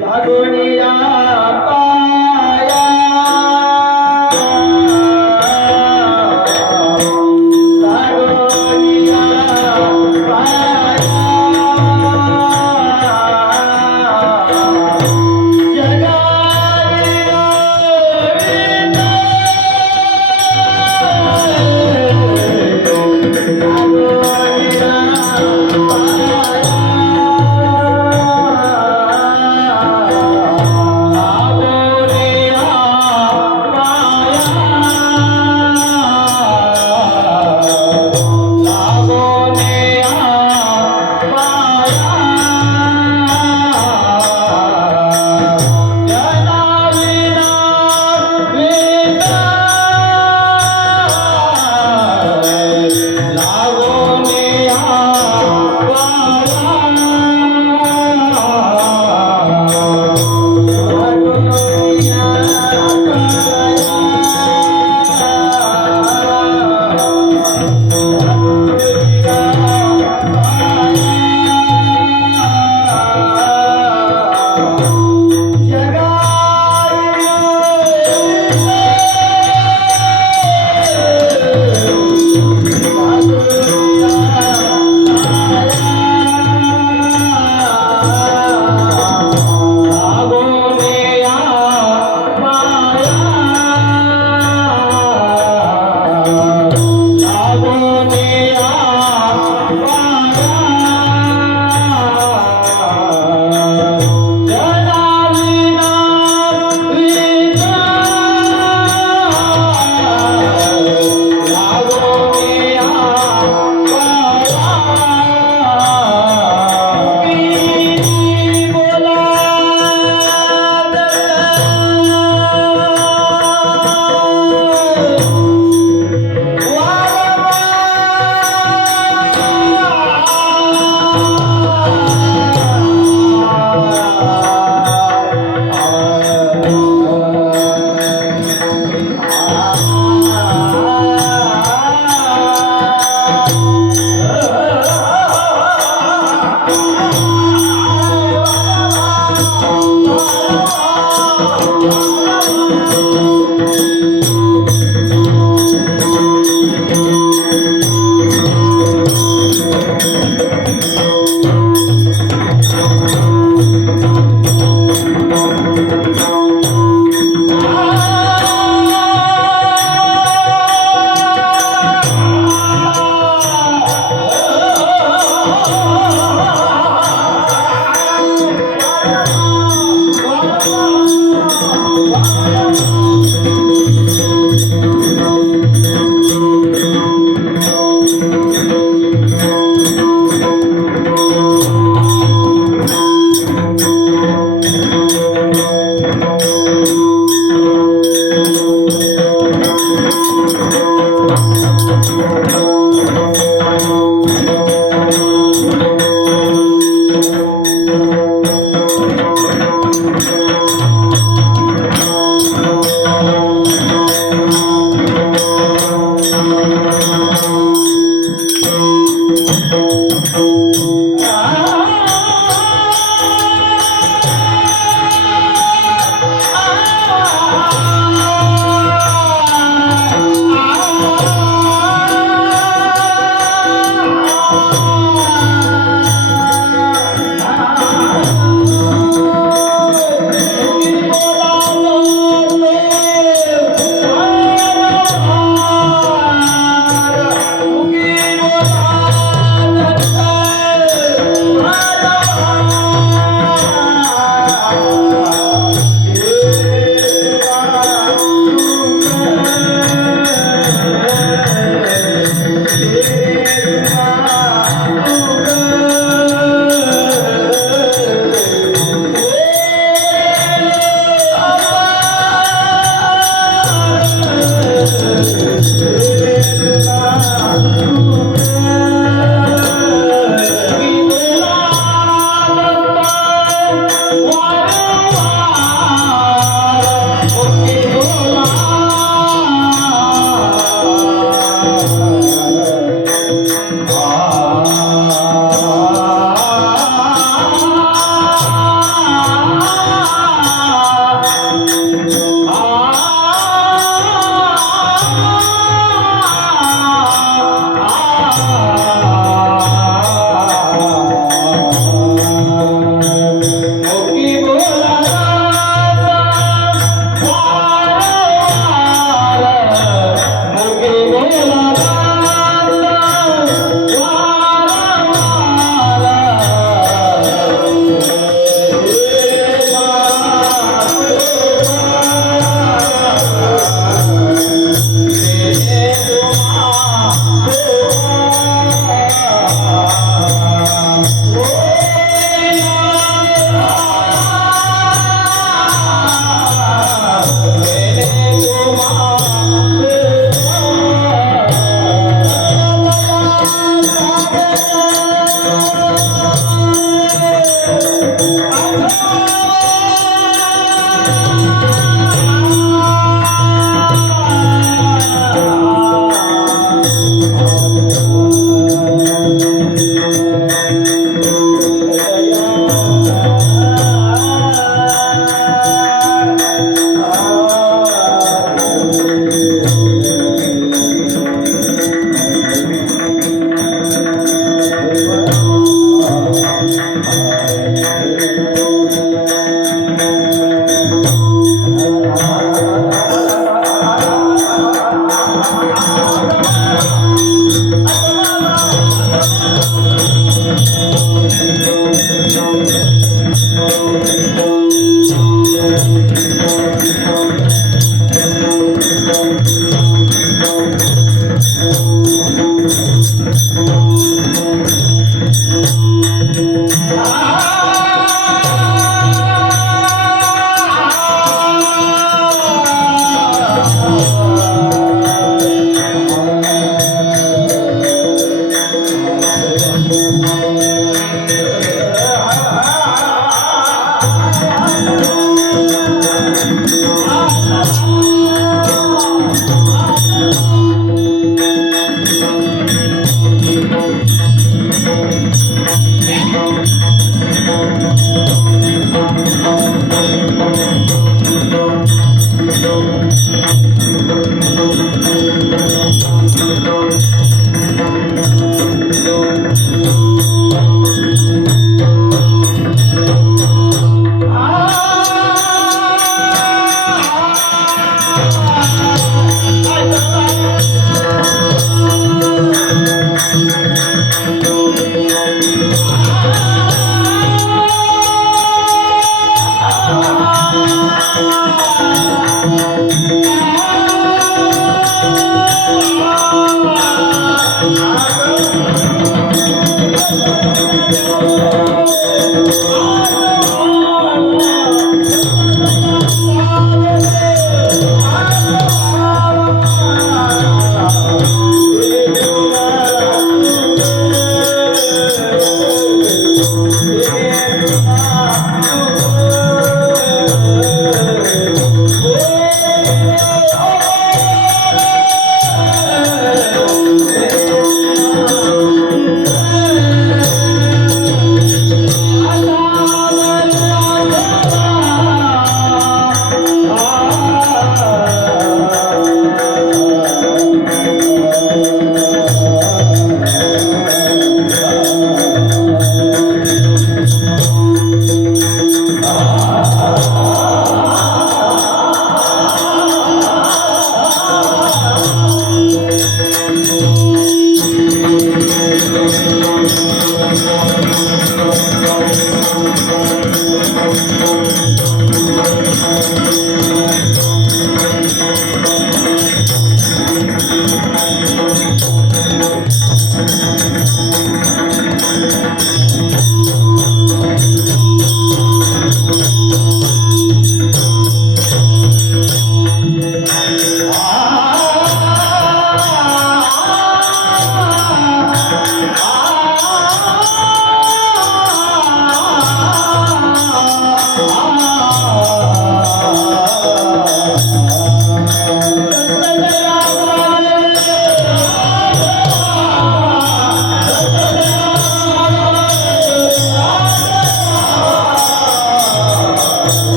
लागोनिया पाया लागोनिया पाया जगारिया लागोनिया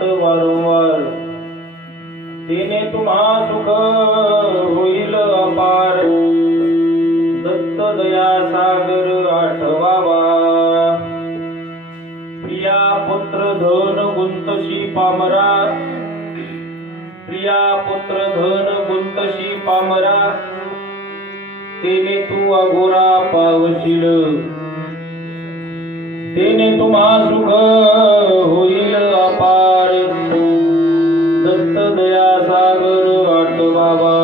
सतत वारंवार तेने तुम्हा सुख होईल अपार दत्त दया सागर आठवावा प्रिया पुत्र धन गुंतशी पामरा प्रिया पुत्र धन गुंतशी पामरा तेने तू अघोरा पावशील तेने तुम्हा सुख होईल अपार दत्त दया सागर आठवावा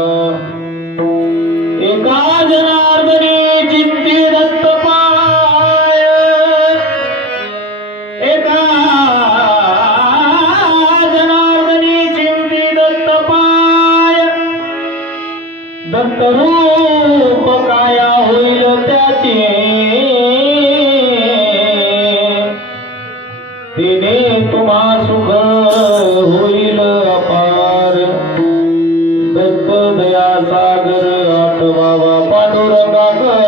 एका जनार्दनी चिंती दत्त पाय एका जनार्दनी चिंती दत्त पाय दत्त रूप काया होईल त्याचे तिने तुम्हा सुख होईल अपार दत्त दया सागर आठवावा पांडुरंगा करो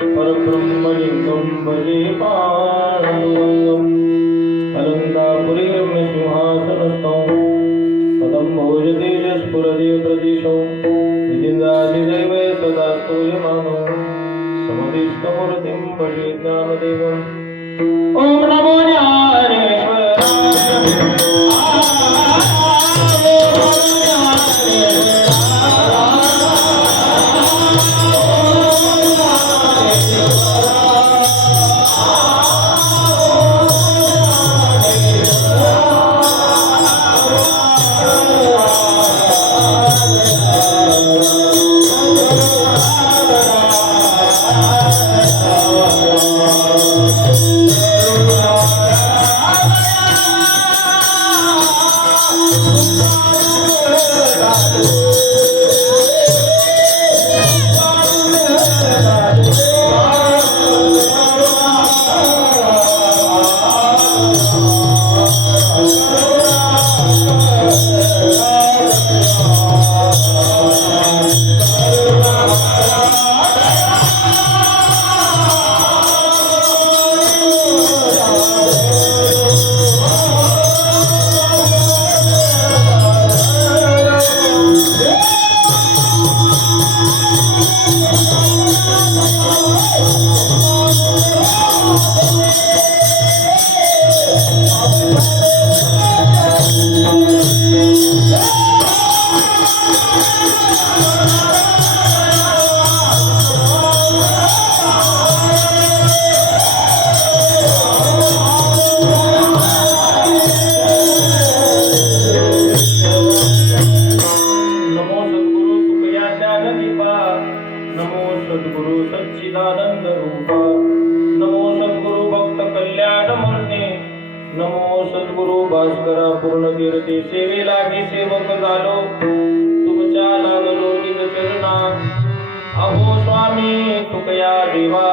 परब्रह्मलिंगं भजे पाण्डुरङ्गम् अलङ्कापुरी रम्यसिंहासनस्थं पदं भोजतेजस्फुरदेव प्रदिशो निदिन्द्रादिदैवे सदा स्तूयमानो समधिष्ठमूर्तिं भजे ज्ञानदेवम् ॐ नमो भास्करा पूर्ण कीर्ती सेवे लागी सेवक झालो तुमच्या लागलो निज चरणा अहो स्वामी तुकया देवा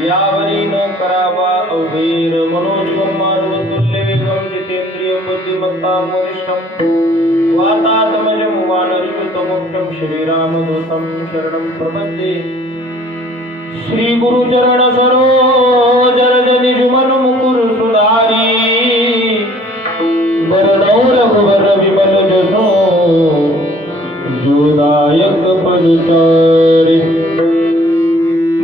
यावरी न करावा अवैर मनोजवम मारुतुल्य वेगम जितेंद्रियम बुद्धिमत्ताम वरिष्ठम वातात्मजं वानरयुतमुख्यं श्रीरामदूतं शरणं प्रपद्ये श्री गुरुचरण सरोज रज निजुमन मुकुर सुधारी बरनौ रघुवर विमल जसो जोदायक पदुचारी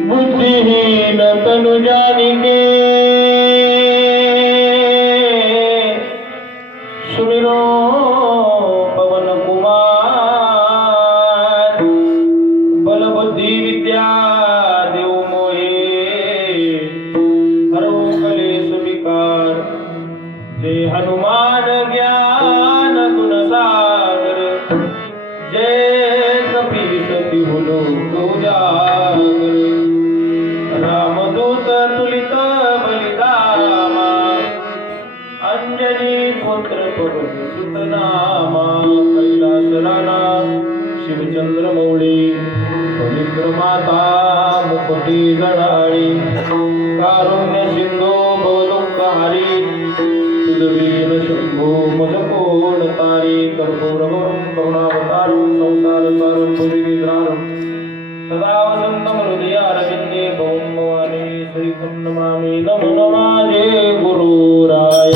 बुद्धिहीन तनु जानिके सुमिरो पवन कुमार बल बुद्धि विद्या देव मोहे हरो कलेश विकार जय हनुमान ज्ञान गुण सागर जय कपीस तिहु लोक उजागर रामदूत तुलित बलिदामा अंजनी पुत्र पवन सुत नामा कैलास राणा शिवचंद्र मौळी पवित्र माता मुकुटी जडाळी कारुण्य सिंधू भवदुःखहारी सुदवीन शंभो मज कोण तारी कर्पूरवरं करुणावतारं संसार सारं भुजगेन्द्रारं सदा वसन्तं हृदयारविन्दे भवं भवानी श्रीकं नमामि नमो नमाजे गुरुराय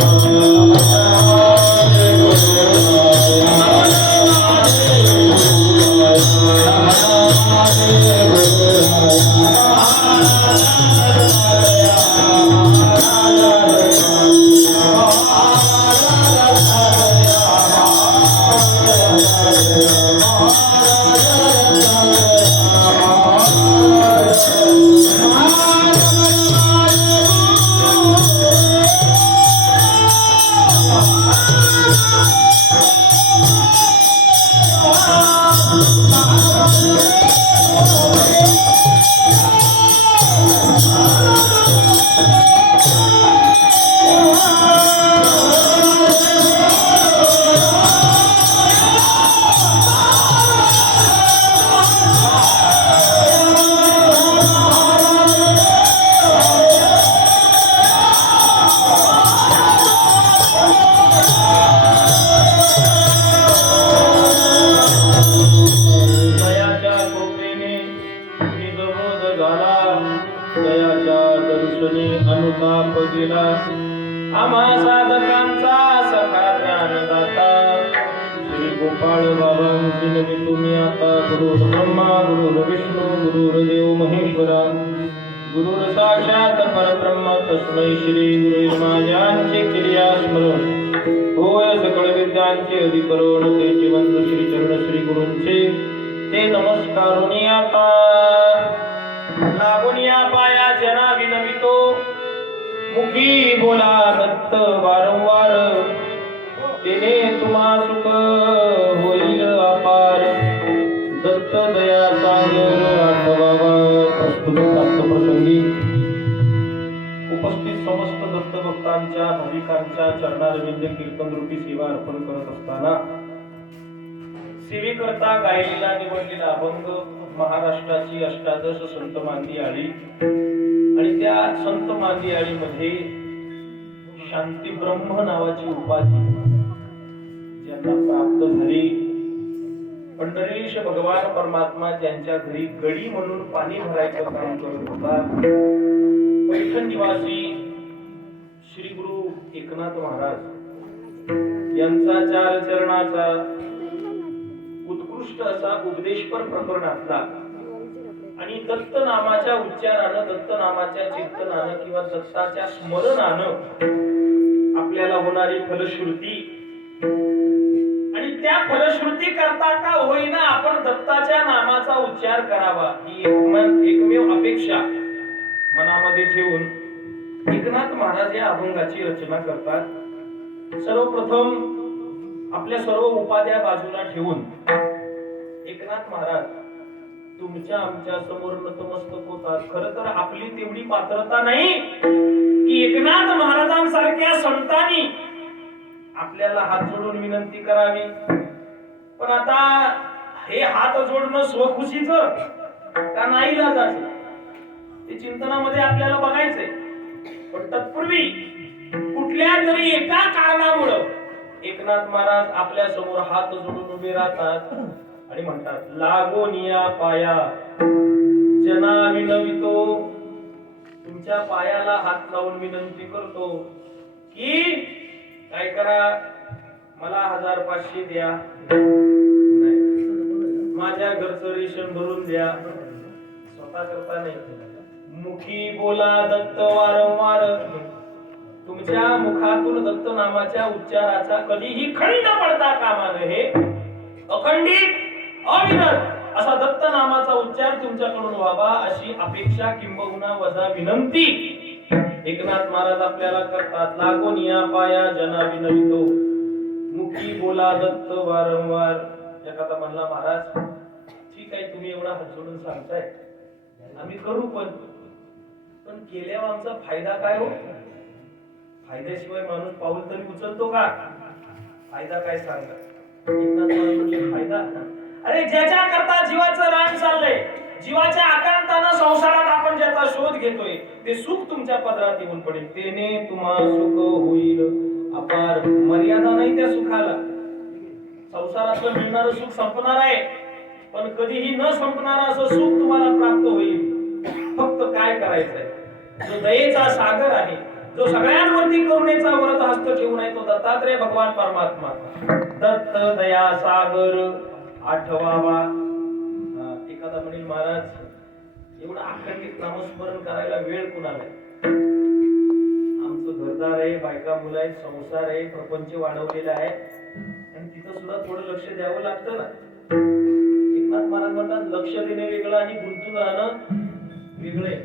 दयाच्या दर्शनी अनुताप गेला आम्हा साधकांचा सखा ज्ञानदाता श्री गोपाळ बाबांची नवी तुम्ही आता गुरु ब्रह्मा गुरु विष्णू गुरुर्देव महेश्वरा गुरुर साक्षात परब्रह्म तस्मै श्री गुरु माझ्यांचे क्रिया स्मरण होय सकळ विद्यांचे अधिकरण ते जिवंत श्री चरण श्री गुरूंचे ते नमस्कारुनी आता लागुनिया पाया जना विनमितो मुखी बोला दत्त वारंवार तेने तुम्हा सुख होईल अपार दत्त दया सागर आठवावा प्रस्तुत प्राप्त प्रसंगी उपस्थित समस्त दत्त भक्तांच्या भाविकांच्या चरणारविंद कीर्तन रूपी सेवा अर्पण करत असताना सेवेकरता गायलेला निवडलेला अभंग महाराष्ट्राची अष्टादश संत मांदियाळी आणि त्या संत मांदियाळीमध्ये शांती ब्रह्म नावाची उपाधी ज्यांना प्राप्त झाली पंढरीश भगवान परमात्मा त्यांच्या घरी गडी म्हणून पाणी भरायचं काम करत होता पैठण निवासी श्री गुरु एकनाथ महाराज यांचा चार चरणाचा उत्कृष्ट असा उपदेशपर प्रकरणातला आणि दत्त नामाच्या उच्चारानं दत्त नामाच्या कीर्तनानं किंवा दत्ताच्या स्मरणानं आपल्याला होणारी फलश्रुती आणि त्या फलश्रुती करता का होईना आपण दत्ताच्या नामाचा उच्चार करावा ही एकमेव अपेक्षा मनामध्ये ठेवून एकनाथ महाराज या अभंगाची रचना करतात सर्वप्रथम आपल्या सर्व उपाध्या बाजूला ठेवून एकनाथ महाराज तुमच्या आमच्या समोर नतमस्तक होतात खरं तर आपली तेवढी पात्रता नाही की एकनाथ महाराजांसारख्या संतांनी आपल्याला हात जोडून विनंती करावी पण आता हे हात जोडणं स्वखुशीचं का नाईलाजाचं ते चिंतनामध्ये आपल्याला बघायचंय. पण तत्पूर्वी कुठल्या तरी एका कारणामुळं एकनाथ महाराज आपल्या समोर हात जोडून उभे राहतात आणि म्हणतात, लागोनिया पाया जना विनवितो. तुमच्या पायाला हात लावून विनंती करतो की काय करा, मला 1500 द्या, माझ्या घरचं रेशन भरून द्या. स्वतः करता नाही, मुखी बोला दत्त वारंवार. तुमच्या मुखातून दत्त नामाच्या उच्चाराचा कधीही खंड पडता कामा नये. अखंडित अविरत असा दत्त नामाचा उच्चार तुमच्याकडून व्हावा अशी अपेक्षा किंबहुना वजा विनंती एकनाथ महाराज आपल्याला करतात. लागून या पाया जना विनवितो, मुखी बोला दत्त वारंवार. एखादा म्हणला, महाराज ठीक आहे, तुम्ही एवढा हात जोडून सांगताय, आम्ही करू, पण केल्यावर आमचा फायदा काय हो? फायद्याशिवाय माणूस पाऊल तरी उचलतो का? फायदा काय सांगा? एकनाथ महाराज म्हणजे फायदा, अरे ज्याच्या करता जीवाचं रान चाललंय, जीवाच्या आकांतानं संसारात आपण ज्याचा शोध घेतोय, ते सुख तुमच्या पदरात येऊन पडेल. तेने तुम्हा सुख होईल अपार. मर्यादा नाही त्या सुखाला. संसारातलं मिळणारं सुख संपणार आहे, पण कधीही न संपणारं असं सुख तुम्हाला प्राप्त होईल. फक्त काय करायचंय? जो दयेचा सागर आहे, जो सगळ्यांवरती करुणेचा वरद हस्त ठेवून आहे, तो दत्तात्रय भगवान परमात्मा. दत्त दया सागर आठवावा. एखादा म्हणेल, महाराज एवढं अखंडित नामस्मरण करायला वेळ कुणाला? आमचं घरदार आहे, बायका मुलं आहेत, संसार आहे, प्रपंच वाढवलेला आहे, आणि तिथं सुद्धा थोडं लक्ष द्यावं लागतं ना. एकनाथ महाराज म्हणतात, लक्ष देणे वेगळं आणि गुंतून राहणं वेगळे.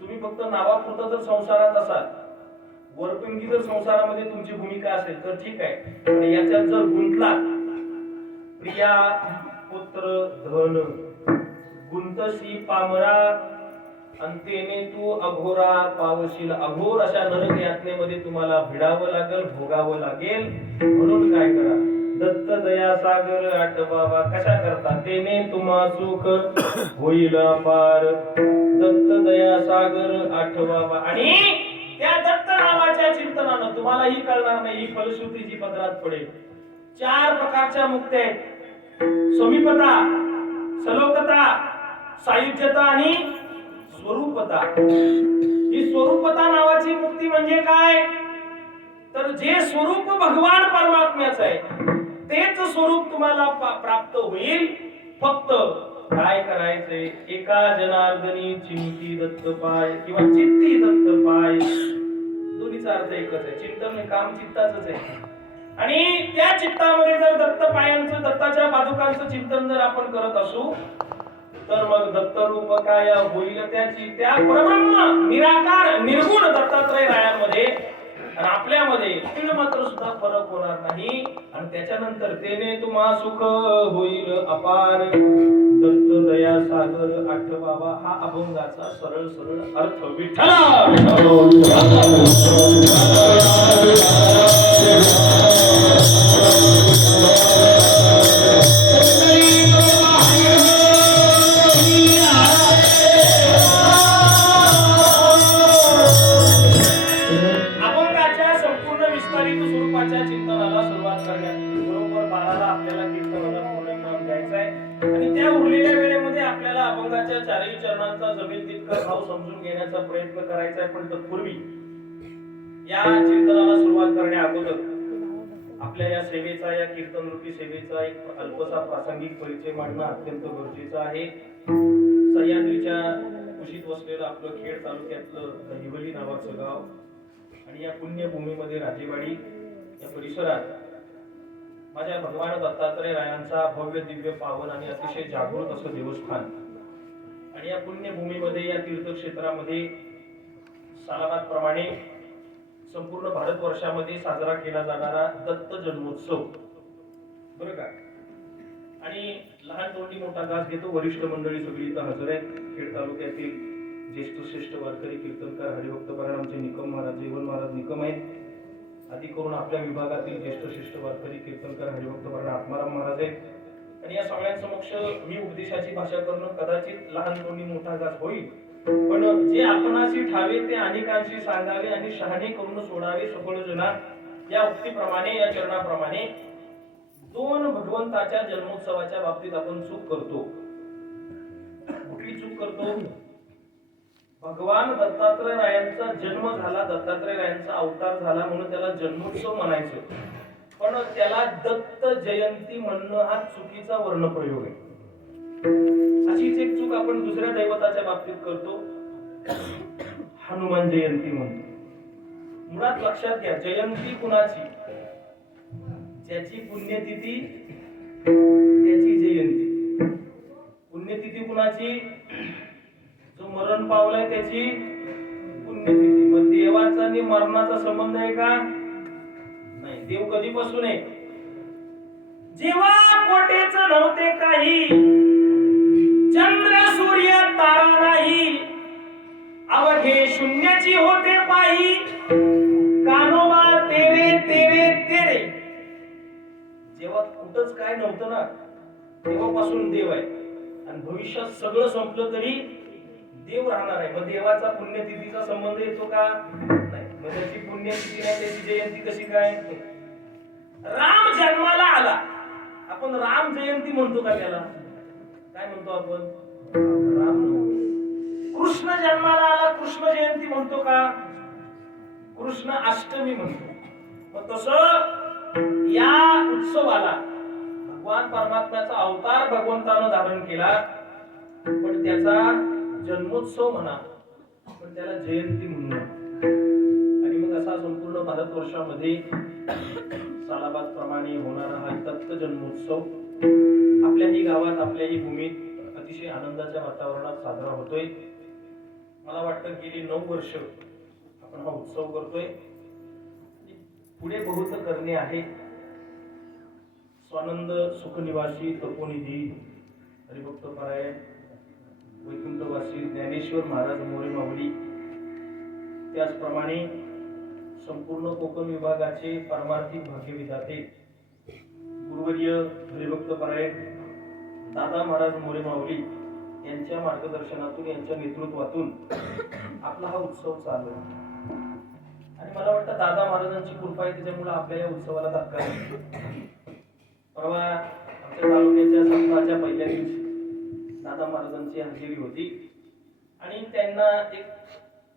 तुम्ही फक्त नावापुरतं जर संसारात असाल, वरपिंगी जर संसारामध्ये तुमची भूमिका असेल तर ठीक आहे, पण याच्यात जर गुंतला, प्रिया पुत्र धन गुंतशी पामरा, अंतेने तू अघोरा पावशील. अघोर अशा नरक यातनेमध्ये तुम्हाला भिडावं लागेल, भोगावं लागेल. म्हणून काय करा, दत्त दया सागर आठवावा. कशा करता? तेने तुम्हा सुख होईल अपार. दत्त दया सागर आठवावा. आणि त्या दत्त नामाच्या चिंतनानं तुम्हालाही कळणार नाही, ही फलश्रुती जी पदरात पडेल. 4 प्रकारच्या मुक्त्या आहेत: समीपता, सलोकता, सायुज्यता आणि स्वरूपता. ही स्वरूपता नावाची मुक्ती म्हणजे काय? तर जे स्वरूप भगवान परमात्म्याचं आहे तेच स्वरूप तुम्हाला प्राप्त होईल. फक्त काय करायचंय? एका जनार्दनी चिंती दत्त पाय किंवा चित्ती दत्त पाय. दोन्हीचा अर्थ एकच आहे. चिंतन हे काम चित्ताचंच आहे. आणि त्या चित्तामध्ये जर दत्त पायांचं, दत्ताच्या पादुकांचं चिंतन जर आपण करत असू, तर मग दत्त रूप काय होईल? त्याची त्या परब्रह्म निराकार निर्गुण दत्तात्रय रायांमध्ये आणि आपल्यामध्ये तीळ मात्र सुद्धा फरक होणार नाही. आणि त्याच्यानंतर तेने तुम्हा सुख होईल अपार. दत्त दया सागर आठवावा हा अभंगाचा सरळ सरळ अर्थ. विठ्ठल चिंतनाला सुरुवात करण्यात बरोबर 12ला आपल्याला कीर्तनाला पूर्ण विराम द्यायचा आहे. आणि त्या उरलेल्या वेळेमध्ये आपल्याला अभंगाच्या 4ही चरणांचा जमेल तितका भाव समजून घेण्याचा प्रयत्न करायचा आहे. पण तत्पूर्वी या चिंतनाला सुरुवात करण्या अगोदर आपल्या या सेवेचा, या कीर्तन रूपी सेवेचा एक अल्पसा प्रासंगिक परिचय मांडणं अत्यंत गरजेचं आहे. सह्याद्रीच्या कुशीत वसलेलं आपलं खेड तालुक्यातलं दहिवली नावाचं गाव आणि या पुण्यभूमीमध्ये राजेवाडी या परिसरात माझ्या भगवान दत्तात्रय रायांचा भव्य दिव्य पावन आणि अतिशय जागृत असं देवस्थान. आणि या पुण्यभूमीमध्ये, या तीर्थक्षेत्रामध्ये सालाबादप्रमाणे संपूर्ण भारतवर्षामध्ये साजरा केला जाणारा दत्त जन्मोत्सव, बरं का. आणि लहान तोंडी मोठा घास घेतो. वरिष्ठ मंडळी सगळी इथं हजर आहेत. खेड तालुक्यातील ज्येष्ठ श्रेष्ठ वारकरी कीर्तनकार हरिभक्त परायण आमचे निकम महाराज, जीवन महाराज निकम आहेत. आधी करून आपल्या विभागातील ज्येष्ठ श्रेष्ठ वारकरी कीर्तनकार हरिभक्त परायण आत्माराम महाराज आहेत. आणि या सगळ्यांसमक्ष मी उपदेशाची भाषा करणं कदाचित लहान कोणी मोठा घास होईल, पण जे आपणाशी ठावे ते अनेकांशी सांगावे आणि शहाणे करून सोडावे सकळ जना या उक्तीप्रमाणे, या चरणाप्रमाणे दोन भगवंताच्या जन्मोत्सवाच्या बाबतीत आपण चूक करतो. कुठली चूक करतो? भगवान दत्तात्रयाचा जन्म झाला, दत्तात्रयाचा अवतार झाला म्हणून त्याला जन्मोत्सव म्हणायचं, पण त्याला दत्त जयंती म्हणणं हा चुकीचा वर्णप्रयोग आहे. अशीच एक चूक आपण दुसऱ्या दैवताच्या बाबतीत करतो, हनुमान जयंती म्हणतो. मुळात लक्षात घ्या, जयंती कुणाची? ज्याची पुण्यतिथी त्याची जयंती. पुण्यतिथी कुणाची? जो मरण पावलाय त्याची पुण्यतिथी. मग देवाचा आणि मरणाचा संबंध आहे का? नाही. देव कधीपासून आहे? जेव्हा कोटेच नव्हते काही, चंद्र सूर्य तारा नाही, अवघे शून्याची होते पाही, कानोबा तेरे तेरे तेरे. जेव्हा कुठंच काय नव्हतं ना, तेव्हापासून देव आहे. आणि भविष्यात सगळं संपलं तरी देव राहणार आहे. मग देवाचा पुण्यतिथीचा संबंध येतो का? नाही. मग त्याची पुण्यतिथी नाही, त्याची जयंती कशी काय? राम जन्माला आला, आपण राम जयंती म्हणतो का त्याला? काय म्हणतो आपण? राम नवमी. कृष्ण जन्माला आला, कृष्ण जयंती म्हणतो का? कृष्ण अष्टमी म्हणतो. मग तसं या उत्सवाला भगवान परमात्म्याचा अवतार भगवंतानं धारण केला, पण त्याचा जन्मोत्सव म्हणा, पण त्याला जयंती म्हणू. आणि मग असा संपूर्ण भारतवर्षामध्ये सालाबाद प्रमाणे होणारा हा दत्त जन्मोत्सव आपल्याही गावात, आपल्याही भूमीत अतिशय आनंदाच्या वातावरणात साजरा होतोय. मला वाटतं गेली 9 वर्ष आपण हा उत्सव करतोय. पुढे बहुत करणे आहे. स्वानंद सुखनिवासी तपोनिधी हरिभक्त पारायण वैकुंठवासी ज्ञानेश्वर महाराज मोरे माऊली, त्याचप्रमाणे संपूर्ण कोकण विभागाचे पारमार्थिक भाग्यविधाते गुरुवर्य हरिभक्त पारायण दादा महाराज मोरे माऊली यांच्या मार्गदर्शनातून, यांच्या नेतृत्वातून आपला हा उत्सव चालू आहे. आणि मला वाटतं दादा महाराजांची कृपा आहे, त्याच्यामुळे आपल्या या उत्सवाला धक्का नाही. परवा आमच्या तालुक्याच्या सप्ताहाच्या पहिल्या दिवशी दादा महाराजांची हजेरी होती आणि त्यांना एक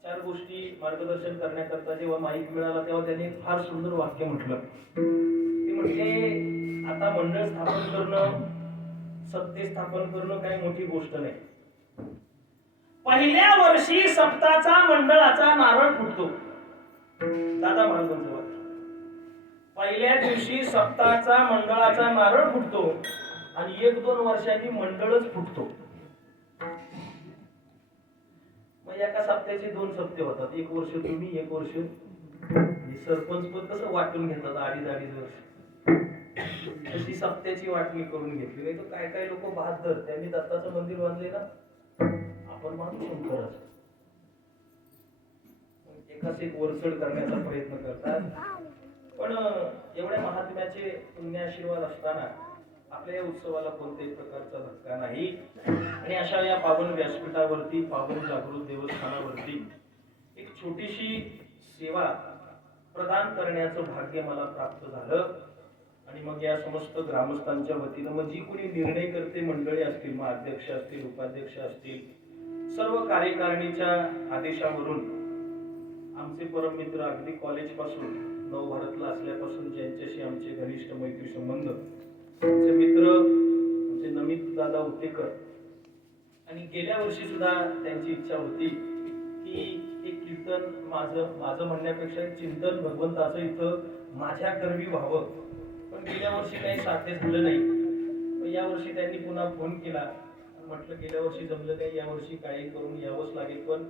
4 गोष्टी मार्गदर्शन करण्याकरता जेव्हा माईक मिळाला तेव्हा त्यांनी फार सुंदर वाक्य म्हटलं. ते म्हटले, आता मंडळ स्थापन करणं, सत्ते स्थापन करणं काही मोठी गोष्ट नाही. पहिल्या वर्षी सप्ताचा मंडळाचा नारळ फुटतो. दादा महाराजांचं वाक्य. पहिल्या दिवशी सप्ताचा मंडळाचा नारळ फुटतो आणि 1-2 वर्षांनी मंडळच फुटतो. मग एका सप्त्याचे 2 सप्ते होतात. 1 वर्ष तुम्ही, 1 वर्ष सरपंच पद कसं वाटून घेतात 2.5 वर्ष, तशी सप्त्याची वाटणी करून घेतली. नाही तर काय काय लोक बहादर, त्यांनी दत्ताचं मंदिर बांधले ना, आपण माणूस शंकराचं एकाच एक वरचढ करण्याचा प्रयत्न करतात. पण एवढ्या महात्म्याचे पुण्याशीर्वाद असताना आपल्या या उत्सवाला कोणत्याही प्रकारचा धक्का नाही. आणि अशा या पावन व्यासपीठावरती, पावन जागृत देवस्थानावरती एक छोटीशी सेवा प्रदान करण्याचं भाग्य मला प्राप्त झालं. आणि मग या समस्त ग्रामस्थांच्या वतीनं मग जी कोणी निर्णय करते मंडळी असतील, मग अध्यक्ष असतील, उपाध्यक्ष असतील, सर्व कार्यकारिणीच्या आदेशावरून आमचे परम मित्र अगदी कॉलेज पासून नवभारतला असल्यापासून ज्यांच्याशी आमचे घनिष्ठ मैत्री संबंध, आमचे मित्र, आमचे नमित दादा उतेकर, आणि गेल्या वर्षी सुद्धा त्यांची इच्छा होती की एक कीर्तन माझं म्हणण्यापेक्षा एक चिंतन भगवंताचं इथं माझ्या करवी व्हावं. पण गेल्या वर्षी काही साध्य झालं नाही. या वर्षी त्यांनी पुन्हा फोन केला, म्हटलं गेल्या वर्षी जमलं नाही, या वर्षी काही करून यावंच लागेल. पण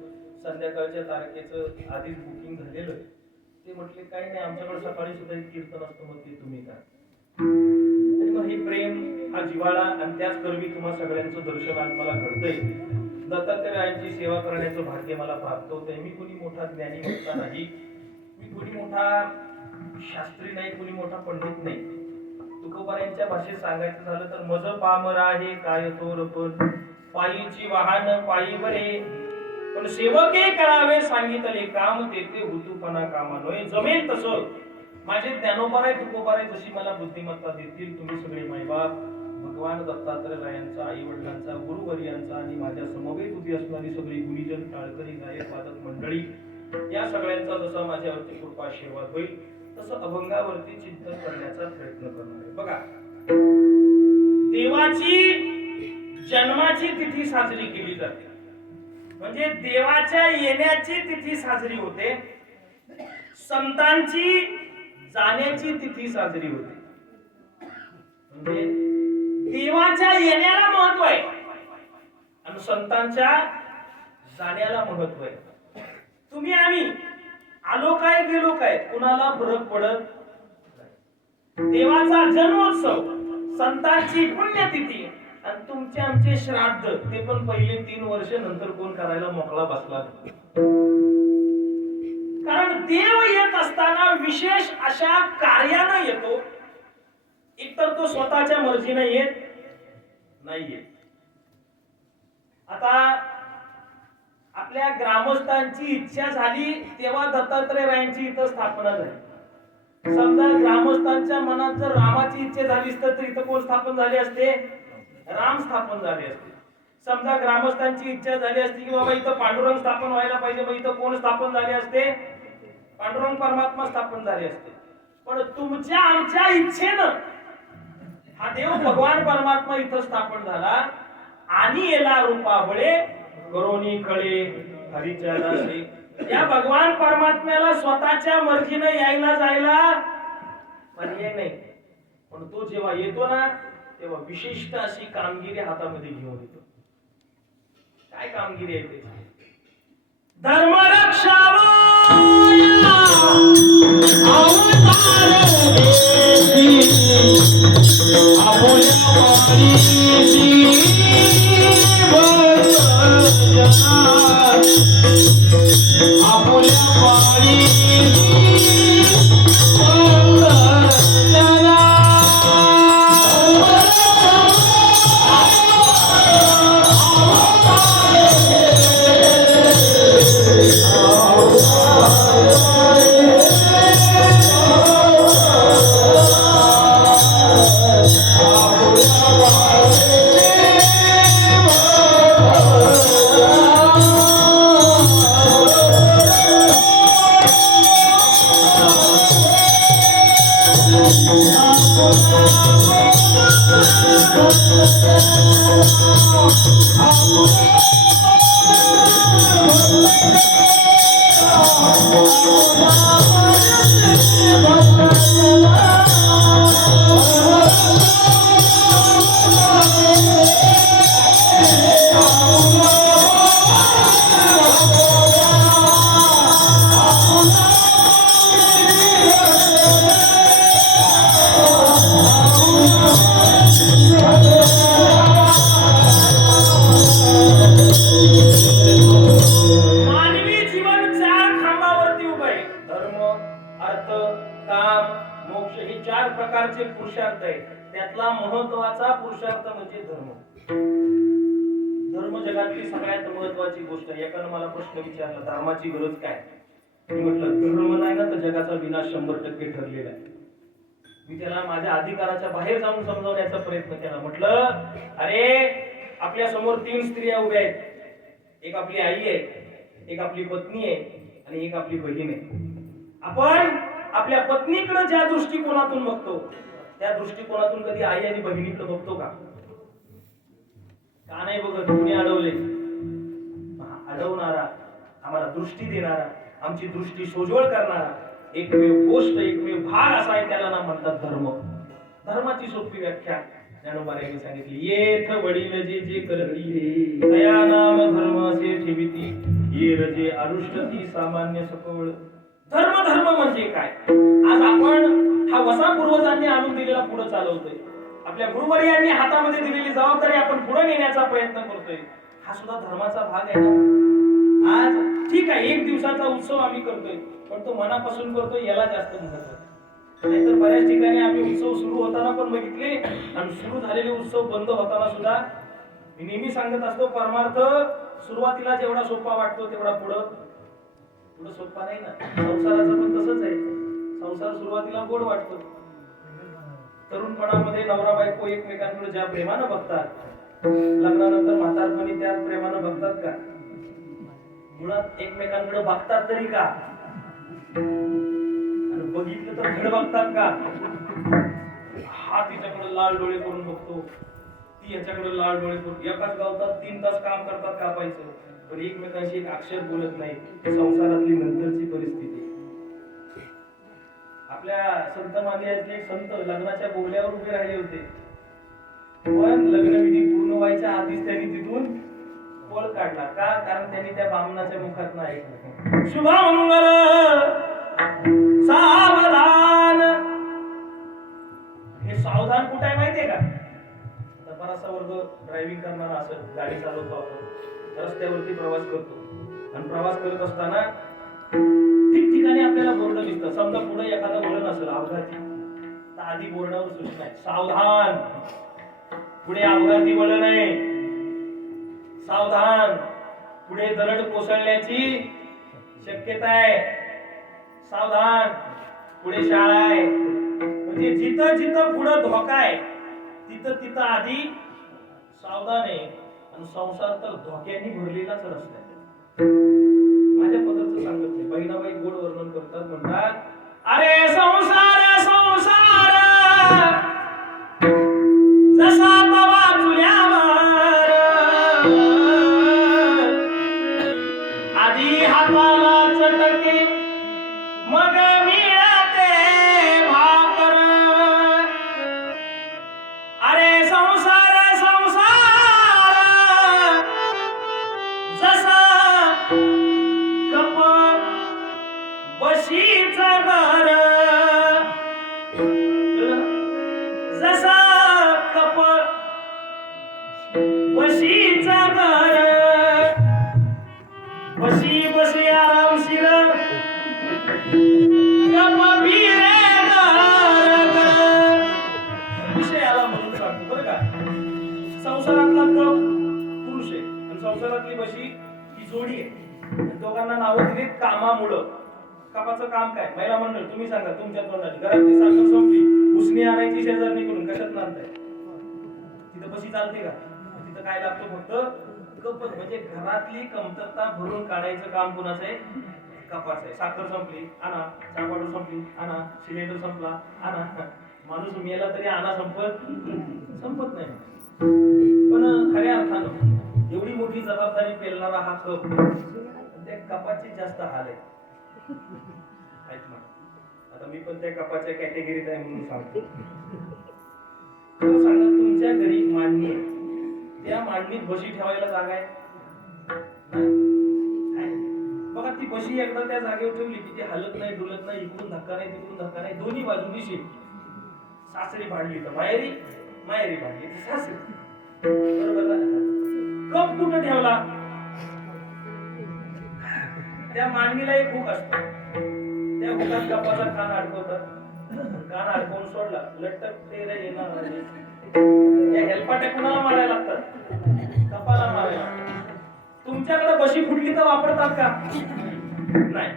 संध्याकाळच्या तारखेचं आधीच बुकिंग झालेलं. ते म्हटले काही नाही, आमच्याकडे सकाळी सुद्धा एक कीर्तन असतं, मग ते तुम्ही करा. आणि मग हे प्रेम, हा जिव्हाळा आणि त्याच करवी तुम्हा सगळ्यांचं दर्शन आज मला घडतंय. दत्तात्रयाची सेवा करण्याचं भाग्य मला प्राप्त होतंय. मी कोणी मोठा ज्ञानी वक्ता नाही, मी कोणी मोठा शास्त्री नाही, कोणी मोठा पंडित नाही. तुकोबारायांच्या भाषेत सांगायचं झालं तर मज पामर आहे काय तोर पण पायीची वाहन पायी बरे पण सेवके करावे सांगितले काम तेथे हुतूपणा कामा नये जमेल तसं माझे ज्ञानोबाराय तुकोबाराय जशी मला बुद्धिमत्ता देतील तुम्ही सगळे मायबाप भगवान दत्तात्रय रायांचा आई वडिलांचा गुरुवर्यांचा आणि माझ्या समवेत उभी असणारी सगळी गुणीजन टाळकरी गायक वादक मंडळी या सगळ्यांचा जसा माझ्यावरती कृपा आशीर्वाद होईल तसं अभंगावरती चिंतन करण्याचा प्रयत्न करणार आहे. बघा देवाची जन्माची तिथी साजरी केली जाते म्हणजे देवाच्या येण्याची तिथी साजरी होते संतांची जाण्याची तिथी साजरी होते म्हणजे देवाच्या येण्याला महत्व आहे आणि संतांच्या जाण्याला महत्व आहे. तुम्ही आम्ही आलो काय गेलो काय कुणाला फरक पडत नाही. देवाचा जन्मोत्सव संतांची पुण्यतिथी आणि तुमचे आमचे श्राद्ध ते पण पहिले 3 वर्ष नंतर कोण करायला मोकळा बसला. कारण देव येत असताना विशेष अशा कार्यानं येतो. एकतर तो स्वतःच्या मर्जीने येत नाहीये. आता आपल्या ग्रामस्थांची इच्छा झाली तेव्हा दत्तात्रय रायांची इथं स्थापना झाली. समजा ग्रामस्थांच्या मनात जर रामाची इच्छा झाली तर इथं कोण स्थापन झाले असते? राम स्थापन झाले असते. समजा ग्रामस्थांची इच्छा झाली असती की बाबा इथं पांडुरंग स्थापन व्हायला पाहिजे मग इथं कोण स्थापन झाले असते? पांडुरंग परमात्मा स्थापन झाले असते. पण तुमच्या आमच्या इच्छेनं हा देव भगवान परमात्मा इथं स्थापन झाला आणि याला रूपाबळे करोनी कळे हरीच्या दासी. या भगवान परमात्म्याला स्वतःच्या मर्जीने यायला जायला पर्याय नाही. पण तो जेव्हा येतो ना तेव्हा विशिष्ट अशी कामगिरी हातामध्ये घेऊन येतो. काय कामगिरी आहे त्याची? धर्म प्रकारचे पुरुषार्थ आहेत. त्यातला महत्वाचा पुरुषार्थ म्हणजे धर्म. धर्म जगातली सगळ्यात महत्वाची गोष्ट आहे. एकानं मला प्रश्न विचारला धर्माची गरज काय? मी म्हटलं धर्म नाही ना तर जगाचा विनाश 100% ठरलेला आहे. मी त्याला माझ्या अधिकाराच्या बाहेर जाऊन समजावण्याचा प्रयत्न केला. म्हटलं अरे आपल्या समोर 3 स्त्रिया उभ्या आहेत. एक आपली आई आहे, एक आपली पत्नी आहे आणि एक आपली बहीण आहे. आपण आपल्या पत्नीकडे ज्या दृष्टिकोनातून बघतो त्या दृष्टिकोनातून कधी आई आणि बहिणीकडे बघतो का? का नाही बघत? कोणी अडवले? अडवणारा, आम्हाला दृष्टी देणारा, आमची दृष्टी सोज्वळ करणारा एकमेव गोष्ट एकमेव भाग असा आहे त्याला ना म्हणतात धर्म. धर्माची सोपी व्याख्या ज्ञानोबारायांनी सांगितली. येथ वडील जे जे करती तया नाम धर्म असे ठेविती ये रजे आरुष्टती सामान्य सकळ. धर्म धर्म म्हणजे काय? आज आपण हा वसा पूर्वजांनी आणून दिलेला पुढे चालवतोय. आपल्या गुरुवर्यांनी हातामध्ये दिलेली जबाबदारी आपण पुढे नेण्याचा प्रयत्न करतोय. हा सुद्धा धर्माचा भाग आहे ना. आज ठीक आहे 1 दिवसाचा उत्सव आम्ही करतोय पण तो मनापासून करतोय याला जास्त महत्व आहे. नाहीतर बऱ्याच ठिकाणी आम्ही उत्सव सुरू होताना पण बघितले आणि सुरू झालेले उत्सव बंद होताना सुद्धा. मी नेहमी सांगत असतो, परमार्थ सुरुवातीला जेवढा सोपा वाटतो तेवढा पुढं सोपा नाही ना. संसाराचं पण तसंच आहे. संसार सुरुवातीला गोड वाटतो. तरुणपणामध्ये नवरा बायको एकमेकांकडे ज्या प्रेमानं बघतात, लग्नानंतर म्हातारपणी त्या प्रेमानं बघतात का? मुळात एकमेकांकडे बघतात तरी का? आणि बघितलं तर धड बघतात का? हा तिच्याकडे लाल डोळे करून बघतो, ती याच्याकडे लाल डोळे करून. एकाच गावतात 3 तास काम करतात कापायचं, पण एकमेकांशी एक अक्षर बोलत नाही. संसारातली नंतरची परिस्थिती. आपल्या संत मादियातले एक संत लग्नाच्या बोगल्यावर उभे राहिले होते, पण लग्नविधी पूर्ण व्हायच्या आधीच त्यांनी तिथून पळ काढला. का? कारण त्यांनी त्या बामणाच्या मुखात नाही ऐकलं, शुभमंगल सावधान. हे सावधान कुठे आहे माहितीये का? आता बराचसा वर्ग ड्रायव्हिंग करणारा असं गाडी चालवतो, आपण रस्त्यावरती प्रवास करतो आणि प्रवास करत असताना ठिकठिकाणी आपल्याला बोर्ड दिसतं. समजा पुढे एखादा वळण असेल अपघाती, तर आधी बोर्डावर सूचना आहे, सावधान, पुढे अपघाती वळण आहे, सावधान, पुढे दरड कोसळण्याची शक्यता आहे, सावधान, पुढे शाळा आहे. म्हणजे जिथं जिथं पुढे धोका आहे तिथं तिथं आधी सावधान आहे. आणि संसार तर धोक्यांनी भरलेलाच रस्ता आहे. माझ्या पदार्थ सांगत नाही, बहिणाबाई गोड वर्णन करतात, म्हणतात, अरे संसार संसार जसा तवा चुल्यावर, आधी हाताला चटके मग मिळते भाकर. अरे संसार संसार जसा कप बशीच घर, जसा कप बशीच घर, बशी बशी आरामशीर कप फिरे घर. विषय आला म्हणून सांगतो बरं का. संसारातला कप पुरुष आहे आणि संसारातली बशी ही जोडी आहे. दोघांना नावं दिलीत कामामुळं. कपाचं काम काय? महिला मंडळ, तुम्ही सांगा तुमच्या तोंडाने. घरातली साखर संपली, उसणी आणायची शेजारणी करून, कशात आणताय? तिथं बशी चालते का? तिथं काय लागतं? फक्त कप. म्हणजे घरातली कमतरता भरून काढायचं काम कुणाचं आहे? कपाचं आहे. साखर संपली, आणा. चापाडू संपली, आणा. सिलेंडर संपला, आणा. माणूस मेला तरी आणा संपत नाही. पण खऱ्या अर्थानं एवढी मोठी जबाबदारी पेलणारा हा कप, त्या कपाची जास्त हाल आहे. आता मी पण त्या कपाच्या कॅटेगरीत आहे म्हणून सांगतो. सांगा, तुमच्या घरी मांडणी आहे, त्या मांडणीत बशी ठेवायला जागा आहे? बघा, ती बशी एकदा त्या जागेवर ठेवली की ती हलत नाही, डुलत नाही, इकडून धक्का नाही, तिकडून धक्का नाही, दोन्ही बाजूनी शेप. सासरी भांडली तर माहेरी, माहेरी भांडली तर सासरी. बरोबर ना? कप कुठं ठेवला? त्या मांडणीला एक हुक असतो, त्या हुकात कपाचा कान अडकवतात. कान अडकवून सोडला, लटक ते रे येणार. त्या हेलपाट्या कुणाला मारायला लागतात? कपाला मारायला. तुमच्याकडे बशी फुटली तर वापरतात का? नाही.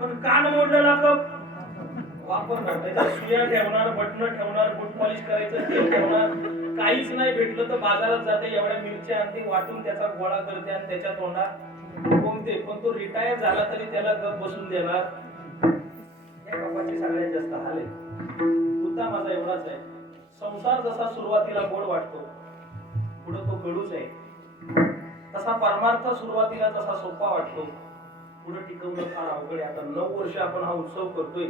पण कान मोडलेला कप वापरणार. त्याच्यात सुया ठेवणार, बटणं ठेवणार, बूट पॉलिश करायचं तेल ठेवणार. काहीच नाही भेटलं तर बाजारात जाते, एवढ्या मिरच्या आणते, वाटून त्याचा गोळा करते आणि त्याच्या तोंडात कोणते. पण तो रिटायर झाला तरी त्याला गप बसून देणार. या कपाचे सगळ्यात जास्त हाल आहे. मुद्दा माझा एवढाच आहे, संसार जसा सुरुवातीला गोड वाटतो, पुढे तो कडूच आहे. तसा परमार्थ सुरुवातीला जसा सोपा वाटतो, पुढे टिकवणं फार अवघड आहे. आता 9 वर्ष आपण हा उत्सव करतोय.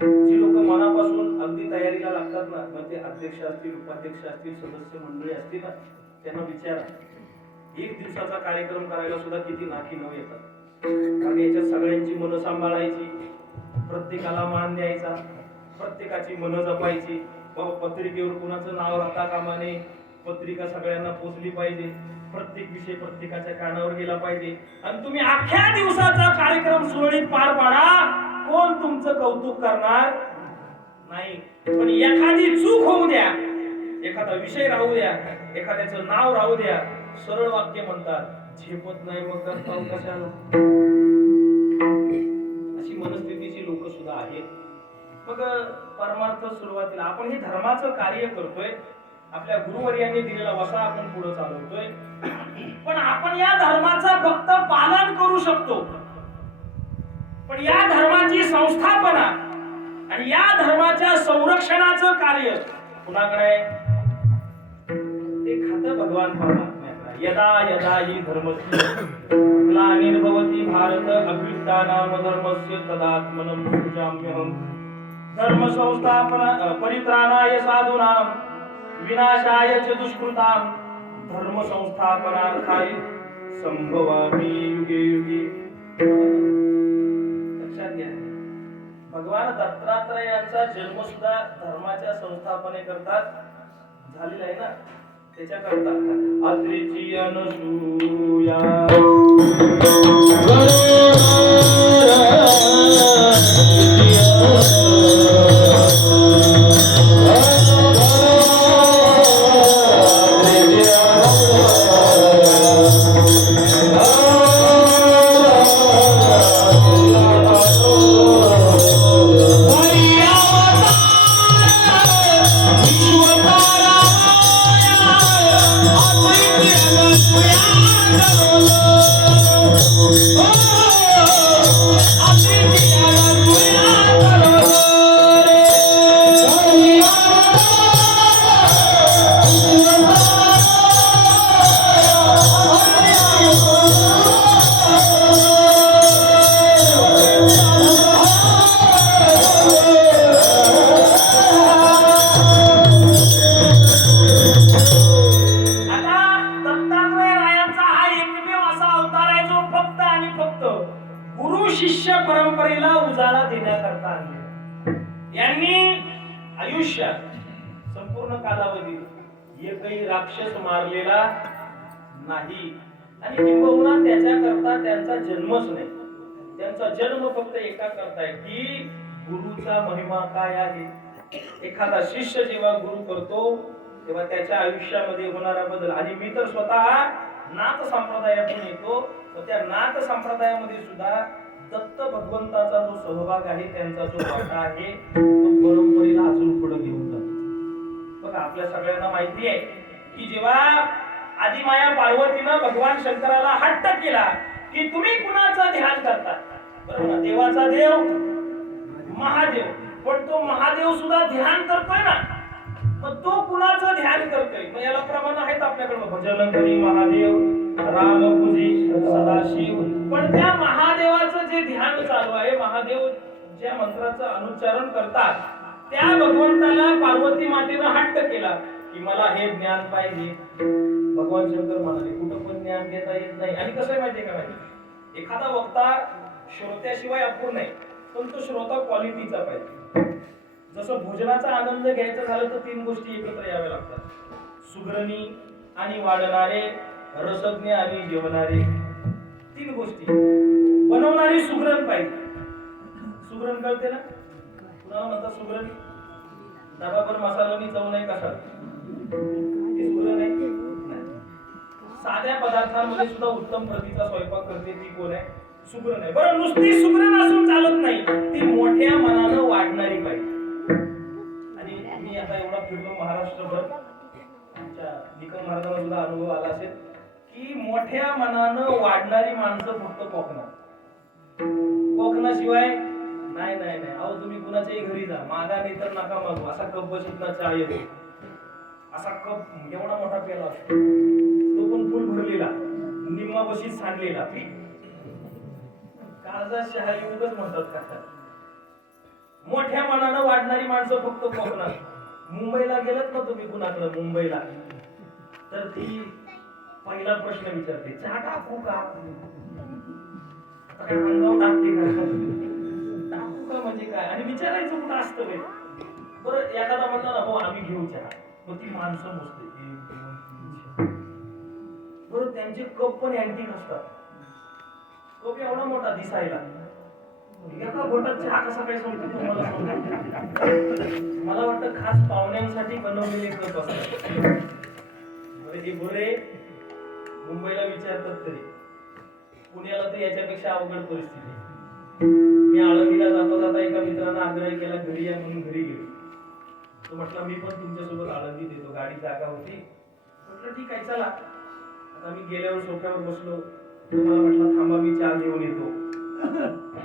जी लोक मनापासून अगदी तयारीला लागतात ना, मग ते अध्यक्ष असतील, उपाध्यक्ष असतील, सदस्य मंडळी असतील ना, त्यांना विचारा, 1 दिवसाचा कार्यक्रम करायला सुद्धा किती नाकी नऊ येतात. कारण याच्यात सगळ्यांची मनं सांभाळायची, प्रत्येकाला मान द्यायचा, प्रत्येकाची मनं जपायची. पत्रिकेवर कुणाचं नाव राहता कामा नये, पत्रिका सगळ्यांना पोचली पाहिजे, प्रत्येक विषय प्रत्येकाच्या कानावर गेला पाहिजे. आणि तुम्ही अख्ख्या दिवसाचा कार्यक्रम सुरळीत पार पाडा, कोण तुमचं कौतुक करणार नाही. नाही, पण एखादी चूक होऊ द्या, एखादा विषय राहू द्या, एखाद्याचं नाव राहू द्या, सरळ वाक्य म्हणतात झेपत नाही मग करता कशाला. अशी मनस्थितीची लोक सुद्धा आहेत. मग परमार्थ सुरुवातीला आपण हे धर्माचं कार्य करतोय, आपल्या गुरुवर्यांनी दिलेला वसा आपण पुढे चालवतोय, पण आपण या धर्माचं फक्त पालन करू शकतो. पण या धर्माची संस्थापना आणि या धर्माच्या संरक्षणाचं कार्य कुणाकडे आहे? ते खातं भगवान परमात्म्याकडे. यदा यदा हि धर्मस्य ग्लानिर्भवति भारत अभ्युत्थानाम धर्मस्य तदात्मनं सृजाम्यहम्. धर्म संस्थापना परित्राणाय साधूनां विनाशाय च दुष्कृतां धर्म संस्थापनार्थाय संभवामि युगे युगे. लक्षात घ्या, भगवान दत्तात्रयांचा जन्म सुद्धा धर्माच्या संस्थापने करतात झालेला आहे ना. त्याच्याकरता अत्रेची अनसूया शिष्य परंपरेला उजाळा देण्याकरता आणले. यांनी आयुष्यात संपूर्ण कालावधीत एकही राक्षस मारलेला नाही आणि किंबहुना त्याच्याकरता त्यांचा जन्मच नाही. त्यांचा जन्म फक्त एका करता आहे की गुरुचा महिमा काय आहे. एखादा शिष्य जेव्हा गुरु करतो तेव्हा त्याच्या आयुष्यामध्ये होणारा बदल. आणि मी तर स्वतः नाथ संप्रदायातून येतो, त्या नाथ संप्रदायामध्ये सुद्धा दत्त भगवंताचा जो सहभाग आहे, त्यांचा जो वाटा आहे, तो परंपरेला अजून पुढे घेऊन जातो. बघा, आपल्या सगळ्यांना माहिती आहे की जेव्हा आदिमाया पार्वतीनं भगवान शंकराला हट्ट केला की तुम्ही कुणाचं ध्यान करता, बरोबर ना, देवाचा देव महादेव, पण तो महादेव सुद्धा ध्यान करतोय ना, मग तो कुणाचं ध्यान करतोय? मग याला प्रमाण आहेत आपल्याकडे, भजन करी महादेव, राम पूजी सदाशिव. पण त्या महादेवाचं जे ध्यान चालू आहे, महादेव ज्या मंत्राचं अनुच्चारण करतात, त्या भगवंताला पार्वती मातेनं हट्ट केला की मला हे ज्ञान पाहिजे. भगवान शंकर म्हणाले कुठं पण ज्ञान देता येत नाही. आणि कसं आहे माहितीये का, माहिती, एखादा वक्ता श्रोत्याशिवाय अपूर्ण आहे, पण तो श्रोता क्वालिटीचा पाहिजे. जसं भोजनाचा आनंद घ्यायचा झालं तर 3 गोष्टी एकत्र याव्या लागतात: सुगरणी आणि वाढणारे, रसज्ञ आणि जेवणारे. 3 गोष्टी. बनवणारी सुगरण पाहिजे. सुगरण कळते ना, कुणाला म्हणतात सुगरण? डबाभर मसाल्यानी चव नाही कसा, ती सुगरण आहे. साध्या पदार्थांमध्ये सुद्धा उत्तम प्रतीचा स्वयंपाक करते ती कोण आहे? सुगरण आहे. बरं, नुसती सुगरण असून चालत नाही, ती मोठ्या मनानं वाढणारी पाहिजे. आणि मी आता एवढा फिरलो महाराष्ट्रभर, आमच्या निकम महाराजांना सुद्धा अनुभव आला असेल की मोठ्या मनानं वाढणारी माणसं फक्त कोकणाशिवाय नाही नाही नाही. अहो, तुम्ही कुणाच्याही घरी जा, मागा नाही तर नका मागू, असा कप बशीतला चहा येतो. असा कप एवढा मोठा पेला असतो, तो पण फुल भरलेला, निम्मा बशीत सांडलेला. काळजा चहा येऊनच म्हणतात का? मोठ्या मनानं वाढणारी माणसं फक्त कोकणात. मुंबईला गेलात ना तुम्ही कुणाकडे, मुंबईला, तर ती पहिला प्रश्न विचारते, चहा टाकू का? अंगावर टाकते का? टाकू का म्हणजे काय? आणि विचारायचं कुठं असतं बाई. बरं, एखादा म्हणला ना, हो आम्ही घेऊ चहा, मग ती माणसं मोजते. बरं, त्यांचे कप पण अँटिक असतात. कप एवढा मोठा दिसायला, एका घोटात चहा कसा काय संपतो तुम्हाला सांगू? मला वाटतं खास पाहुण्यांसाठी बनवलेले कप असतात. बरं हे गोरे मुंबईला विचारतात तरी पुण्याला तर याच्यापेक्षा अवघड परिस्थिती आहे. मी आळंदीला जाता एका मित्रानं आग्रह केला घरी या म्हणून घरी गेलो. तो म्हटला मी पण तुमच्यासोबत आळंदीत येतो. गाडी जागा होती. म्हटलं ठीक आहे चला. आता मी गेल्यावर सोफ्यावर बसलो. तुम्हाला म्हटलं थांबा मी चहा घेऊन येतो.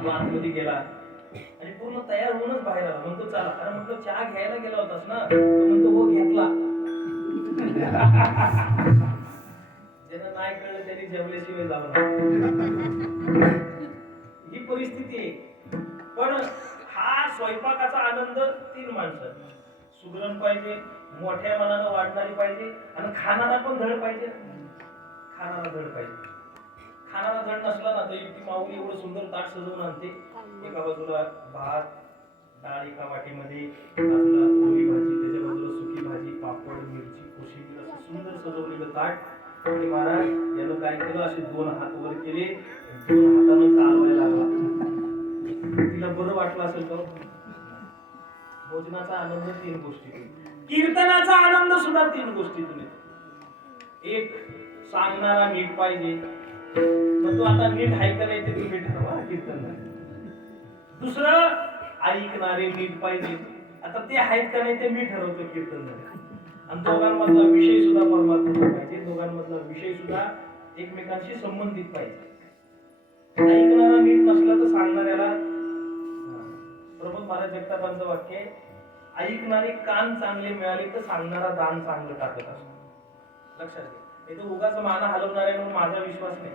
तो आतमध्ये गेला आणि पूर्ण तयार होऊनच बाहेर आला. म्हणतो चला. अरे म्हटलं चहा घ्यायला गेला होतास ना? तो म्हणतो हो घेतला. ज्यांना नाही कळलं त्यांनी जेवल्याशिवाय जावं. ही परिस्थिती आहे. पण हा स्वयंपाकाचा आनंद 3 माणसं. सुगरण पाहिजे, मोठ्या मनानं वाढणारी पाहिजे आणि खाणारा पण धड पाहिजे. खाणारा धड पाहिजे. खाणारा धड नसला ना तर ती माऊली एवढं सुंदर ताट सजवून आणते. एका बाजूला भात, डाळ एका वाटीमध्ये, बाजूला पोळी भाजी, त्याच्या बाजूला सुकी भाजी, पापड, मिरची, कोशिंबीर असं सुंदर सजवलेलं ताट. आणि महाराज यानं काय केलं, असे 2 हात वर केले, 2 हातानं चालवायला लागला. तिला बरं वाटलं असेल तर भोजनाचा आनंद 3 गोष्टीतून, कीर्तनाचा आनंद सुद्धा 3 गोष्टीतून येतो. एक सांगणारा नीट पाहिजे, मग तो आता नीट ऐकायला येते तुम्ही ठरवा कीर्तन. दुसरं ऐकणारे नीट पाहिजे, आता ते आहेत का नाही ते मी ठरवतो कीर्तन. आणि दोघांमधला विषय सुद्धा परमार्थाचा पाहिजे. दोघांमधला विषय सुद्धा एकमेकांशी संबंधित पाहिजे. ऐकणारा नीट नसला तर सांगणाऱ्याला, प्रमोद महाराज जगतापांचं वाक्य आहे, ऐकणारे कान चांगले मिळाले तर सांगणारा दान चांगलं टाकत असतो. लक्षात घ्या. हे तर उगाच माना हलवणाऱ्यांवर माझा विश्वास नाही.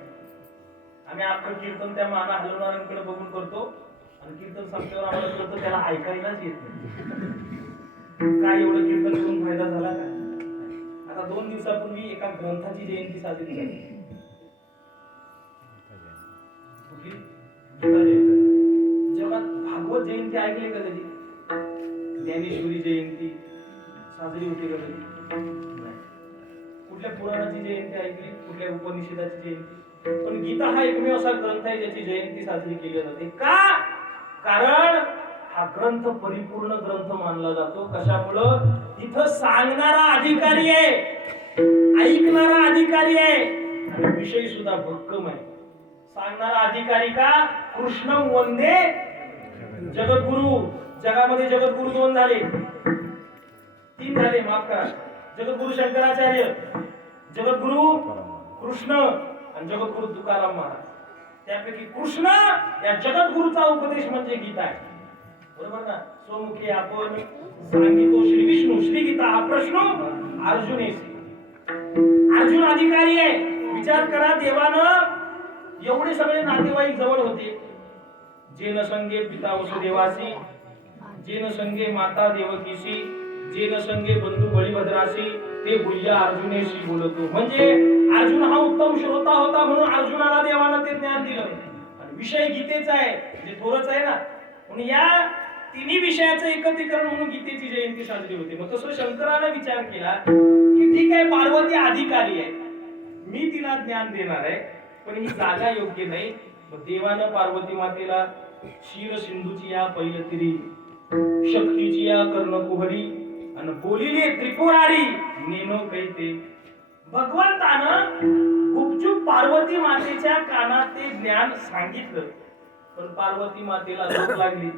आम्ही आपलं कीर्तन त्या माना हलवणाऱ्यांकडे बघून करतो आणि कीर्तन संपल्यावर आम्हाला कळतं त्याला ऐकायलाच येत नाही. काय एवढं कीर्तन करून फायदा झाला का? आता 2 दिवसापूर्वी एका ग्रंथाची जयंती साजरी झाली. कुठली? गीता जयंती. जगात भागवत जयंती ऐकली का कधी? ज्ञानेश्वरी जयंती साजरी होते का कधी? कुठल्या पुराणाची जयंती ऐकली? कुठल्या उपनिषदाची जयंती? पण गीता हा एकमेव असा ग्रंथ आहे ज्याची जयंती साजरी केली जाते. का? कारण हा ग्रंथ परिपूर्ण ग्रंथ मानला जातो. कशामुळं? इथं सांगणारा अधिकारी आहे, ऐकणारा अधिकारी आहे आणि विषय सुद्धा भक्कम आहे. सांगणारा अधिकारी का? कृष्ण वंदे जगद्गुरु. जगामध्ये जगद्गुरु 2 झाले, 3 झाले, माफ करा. जगद्गुरु शंकराचार्य, जगद्गुरु कृष्ण आणि जगद्गुरु तुकाराम महाराज. त्यापैकी कृष्ण या जगद्गुरुचा उपदेश म्हणजे गीता आहे. बरोबर ना? स्वमुखी आपण सांगितो श्री विष्णू श्री गीता हा प्रश्न अर्जुनेसी. अर्जुन अधिकारी आहे. विचार करा, देवानं एवढे सगळे नातेवाईक जवळ होते. जेन संगे पिता वसुदेवासी, जेन संगे माता देवकीशी, जेन संगे बंधू बळीभद्राशी, ते भुय्या अर्जुनेशी बोलतो. म्हणजे अर्जुन हा उत्तम श्रोता होता म्हणून अर्जुनाला देवानं ते ज्ञान दिलं. आणि विषय गीतेचा आहे, जे थोरच आहे ना. म्हणून या 3 विषयाचं एकत्रीकरण म्हणून गीतेची जयंती साजरी होते. मग तसं शंकराने विचार केला की ठीक आहे, पार्वती अधिकारी आहे, मी तिला ज्ञान देणार आहे, पण ही जागा योग्य नाही. मग देवानं पार्वती मातेला क्षीर सिंधूची या पैलतिरी, शक्तीची या कर्णकुहरी आणि बोलिले त्रिपुरारी नेनो कैते. भगवंतानं गुपचूप पार्वती मातेच्या कानात ते ज्ञान सांगितलं. पण पार्वती मातेला झोप लागली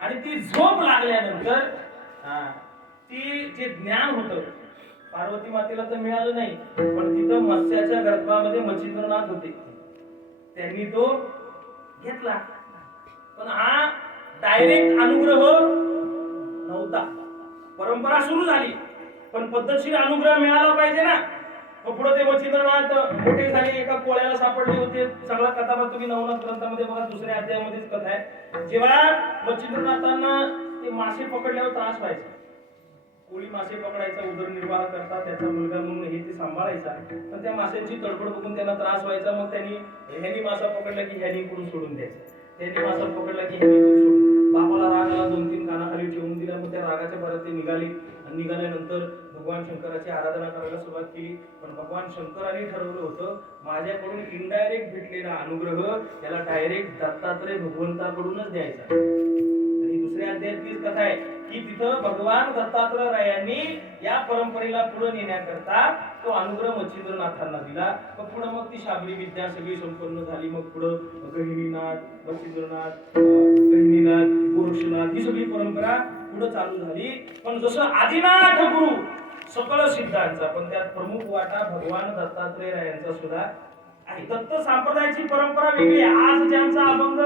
आणि ती झोप लागल्यानंतर ती जे ज्ञान होतं पार्वती मातेला तर मिळालं नाही. पण तिथं मत्स्याच्या गर्भामध्ये मच्छिंद्रनाथ होते, त्यांनी तो घेतला. पण हा डायरेक्ट अनुग्रह नव्हता. परंपरा सुरू झाली, पण पद्धतशीर अनुग्रह मिळाला पाहिजे ना. मग पुढे ते मच्छिंद्रनाथ मोठे झाले, एका कोळ्याला सापडले होते. सगळा कथाभाग तुम्ही नवनाथ ग्रंथामध्ये बघा, 2ऱ्या अध्यायामध्येच कथा आहे. जेव्हा मच्छिंद्रनाथांना ते मासे पकडल्यावर त्रास व्हायचा, कोळी मासे पकडायचा, उदरनिर्वाह करता, त्याचा मुलगा म्हणून हे ते सांभाळायचा. पण त्या माशांची तडफड बघून त्यांना त्रास व्हायचा. मग त्यांनी ह्यानी मासा पकडला की ह्यानी इकडून सोडून द्यायचा, त्यांनी मासा पकडला की ह्यानी इकडून सोडून. बापाला राग आला, 2-3 कानाखाली ठेवून दिल्या. मग त्या रागाच्या परत ते निघाले आणि निघाल्यानंतर भगवान शंकराची आराधना करायला सुरुवात केली. पण भगवान शंकरांनी ठरवलं होतं माझ्याकडून इनडायरेक्ट भेटलेला अनुग्रह त्याला डायरेक्ट दत्तात्रय भगवंताकडूनच द्यायचा. आणि दुसऱ्या अध्यायातलीच कथा आहे की तिथं भगवान दत्तात्रयायांनी या परंपरेला पुढे नेण्याकरता तो अनुग्रह मच्छिंद्रनाथांना दिला. मग पुढे मग ती शाबरी विद्या सगळी संपन्न झाली. मग पुढे गहिनीनाथ, मच्छिंद्रनाथ, गहिनीनाथ, गोरक्षनाथ ही सगळी परंपरा पुढे चालू झाली. पण जसं आदिनाथ गुरु सकळ सिद्धांचा, पण त्यात प्रमुख वाटा भगवान दत्तात्रयायांचा सुद्धा आहे. दत्त संप्रदायाची परंपरा वेगळी आहे. आज ज्यांचा अभंग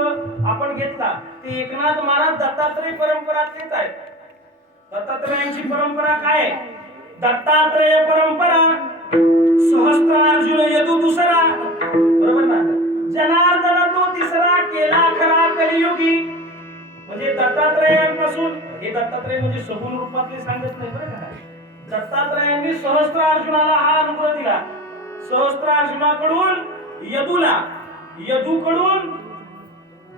आपण घेतला ते एकनाथ महाराज दत्तात्रय परंपरातलेच आहेत. दत्तात्रयांची परंपरा काय? दत्तात्रय परंपरा सहस्त्रार्जुन यदु दुसरा, बरोबर ना? जनार्दन तो तिसरा केला खरा कलियुगी. म्हणजे दत्तात्रयांपासून, हे दत्तात्रय म्हणजे सगुण रूपातले सांगत नाही बरं का. दत्तात्रयांनी सहस्त्रार्जुनाला हा अनुग्रह दिला. सहस्त्रार्जुनाकडून यदूला, यदूकडून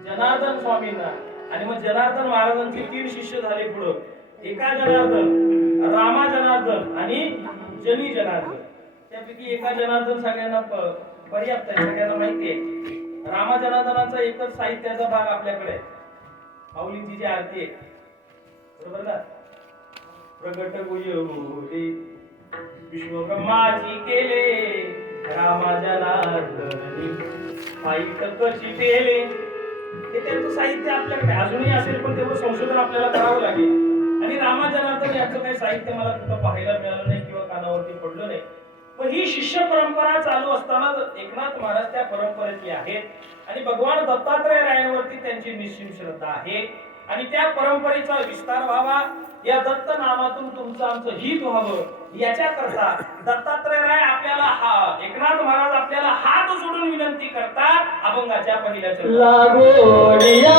जनार्दन स्वामींना, आणि मग जनार्दन महाराजांचे 3 शिष्य झाले पुढे. एका जनार्दन, रामा जनार्दन आणि जनी जनार्दन. त्यापैकी एका जनार्दन सगळ्यांना पर्याप्त आहे, सगळ्यांना माहिती आहे. रामा जनार्दनाचा एकच साहित्याचा भाग आपल्याकडे आहे, माऊलींची जी आरती आहे, बरोबर ना? प्रगट होई विश्वब्रह्माची केले रामा जनार्दनी माईक कशी केले. हे त्यांचं साहित्य आपल्याकडे अजूनही असेल, पण तेवढं संशोधन आपल्याला करावं लागेल. आणि रामा जनार्दन याचं काही साहित्य मला कुठं पाहायला मिळालं नाही किंवा कानावरती पडलं नाही. पण ही शिष्य परंपरा चालू असताना एकनाथ महाराज त्या परंपरेतले आहेत आणि भगवान दत्तात्रय रायांवरती त्यांची निश्चित श्रद्धा आहे. आणि त्या परंपरेचा विस्तार व्हावा, या दत्त नामातून तुमचं आमचं हित व्हावं, याच्याकरता दत्तात्रय राय आपल्याला एकनाथ महाराज आपल्याला हात जोडून विनंती करतात अभंगाच्या पहिल्या चरणात. लागोनिया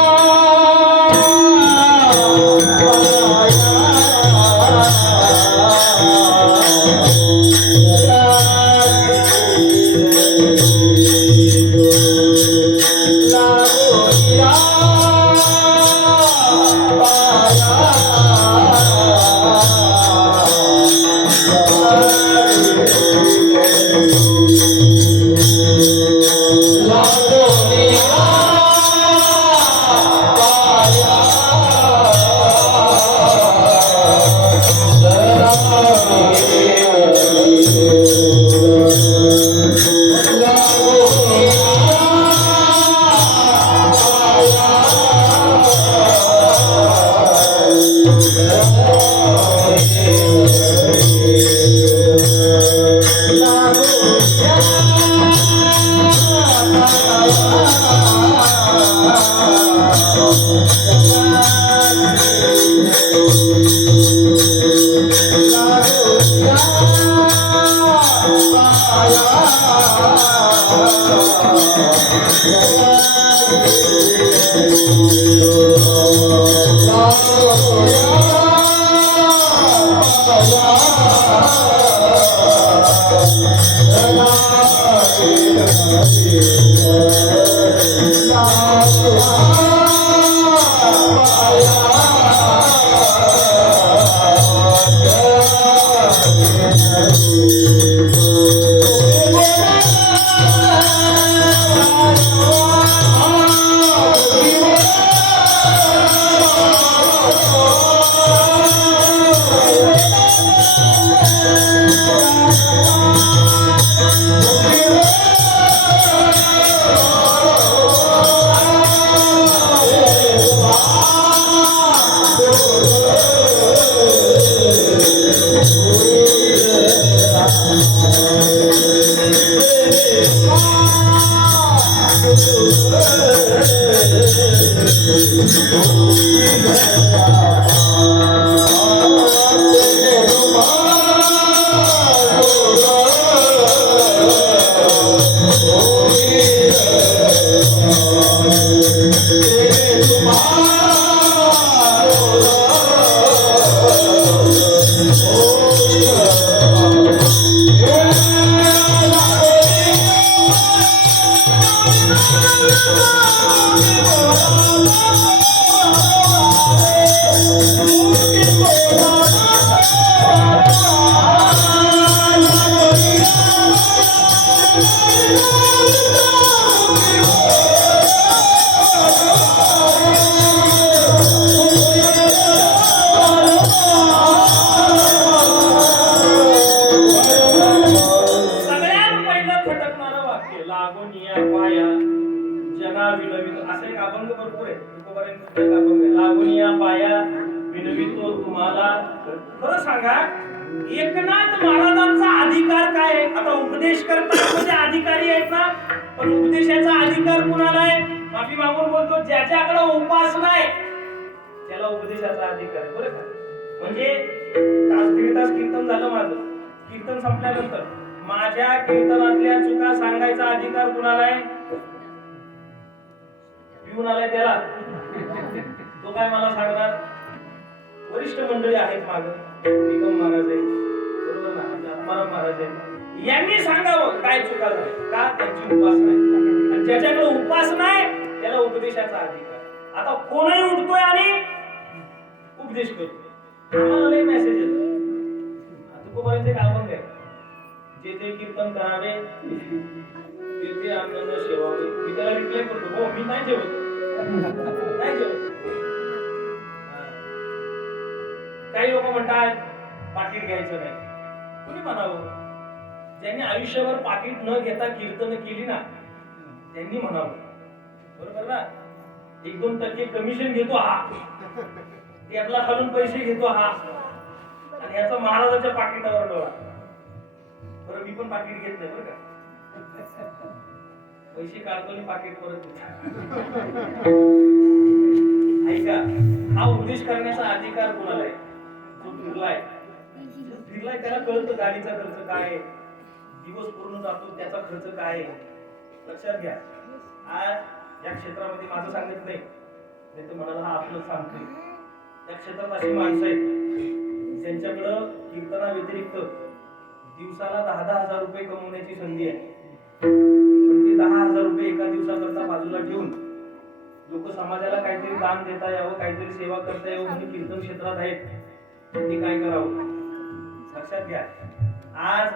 लागोनिया पाया जना विनवितो असे एक अभंग भरपूर आहे तुकोबारांचा एक अभंग आहे. लागोनिया पाया विनवितो तुम्हाला. खरं सांगा एकनाथ महाराजांचा अधिकार काय आहे? आता उपदेश करताना म्हणजे अधिकारी आहेत ना, पण उपदेशाचा अधिकार कुणाला आहे? माफी मागून बोलतो, ज्याच्याकडे उपासना आहे त्याला उपदेशाचा अधिकार आहे. बरं का? म्हणजे तास दीड तास कीर्तन झालं माझं, कीर्तन संपल्यानंतर माझ्या कीर्तनातल्या चुका सांगायचा अधिकार कुणाला आहे? पिऊन आलाय त्याला. तो काय मला सांगणार? वरिष्ठ मंडळी आहेत माग, निकम महाराज आहे, बरोबर ना, आपले आत्माराम महाराज आहे, यांनी सांगावं काय चुका झाल्या, का त्यांची उपासना आहे. आणि ज्याच्याकडे उपासना आहे त्याला उपदेशाचा अधिकार. आता कोणही उठतोय आणि उपदेश करतोय. आम्हाला लय मेसेज येतो. आता तुकोबारांचे एक अभंग आहे, जेथे कीर्तन करावे तेथे अन्न सेवावे. मी त्याला रिप्लाय करतो, हो मी नाही जेवत, नाही जेवत. काही लोक म्हणतात पाकिट घ्यायचं नाही. कोणी म्हणावं? ज्यांनी आयुष्यभर पाकिट न घेता कीर्तन केली ना त्यांनी म्हणावं, बरोबर ना. 1-2% कमिशन घेतो हा, त्यातला खालून पैसे घेतो हा, आणि याचा महाराजाच्या पाकिटावर डोळा. बरं मी पण पाकिट घेत नाही बरं का, पैसे काढतो आणि पाकिट परत देतो. ऐका, हा उपदेश करण्याचा अधिकार कोणाला आहे? जो फिरलाय त्याला कळतं गाडीचा खर्च काय आहे, दिवस पूर्ण जातो त्याचा खर्च काय आहे. लक्षात घ्या, आज या क्षेत्रामध्ये माझं सांगत नाही, नाही तर म्हणाला हा आपलं सांगतोय. त्या क्षेत्रात अशी माणसं आहेत त्यांच्याकडं कीर्तना व्यतिरिक्त दिवसाला 10,000 हजार रुपये कमवण्याची संधी आहे. पण ते 10,000 रुपये एका दिवसाकरता बाजूला ठेवून लोक समाजाला काहीतरी दान देता यावं, काहीतरी सेवा करता यावं म्हणून कीर्तन क्षेत्रात आहेत. त्यांनी काय करावं? लक्षात घ्या, आज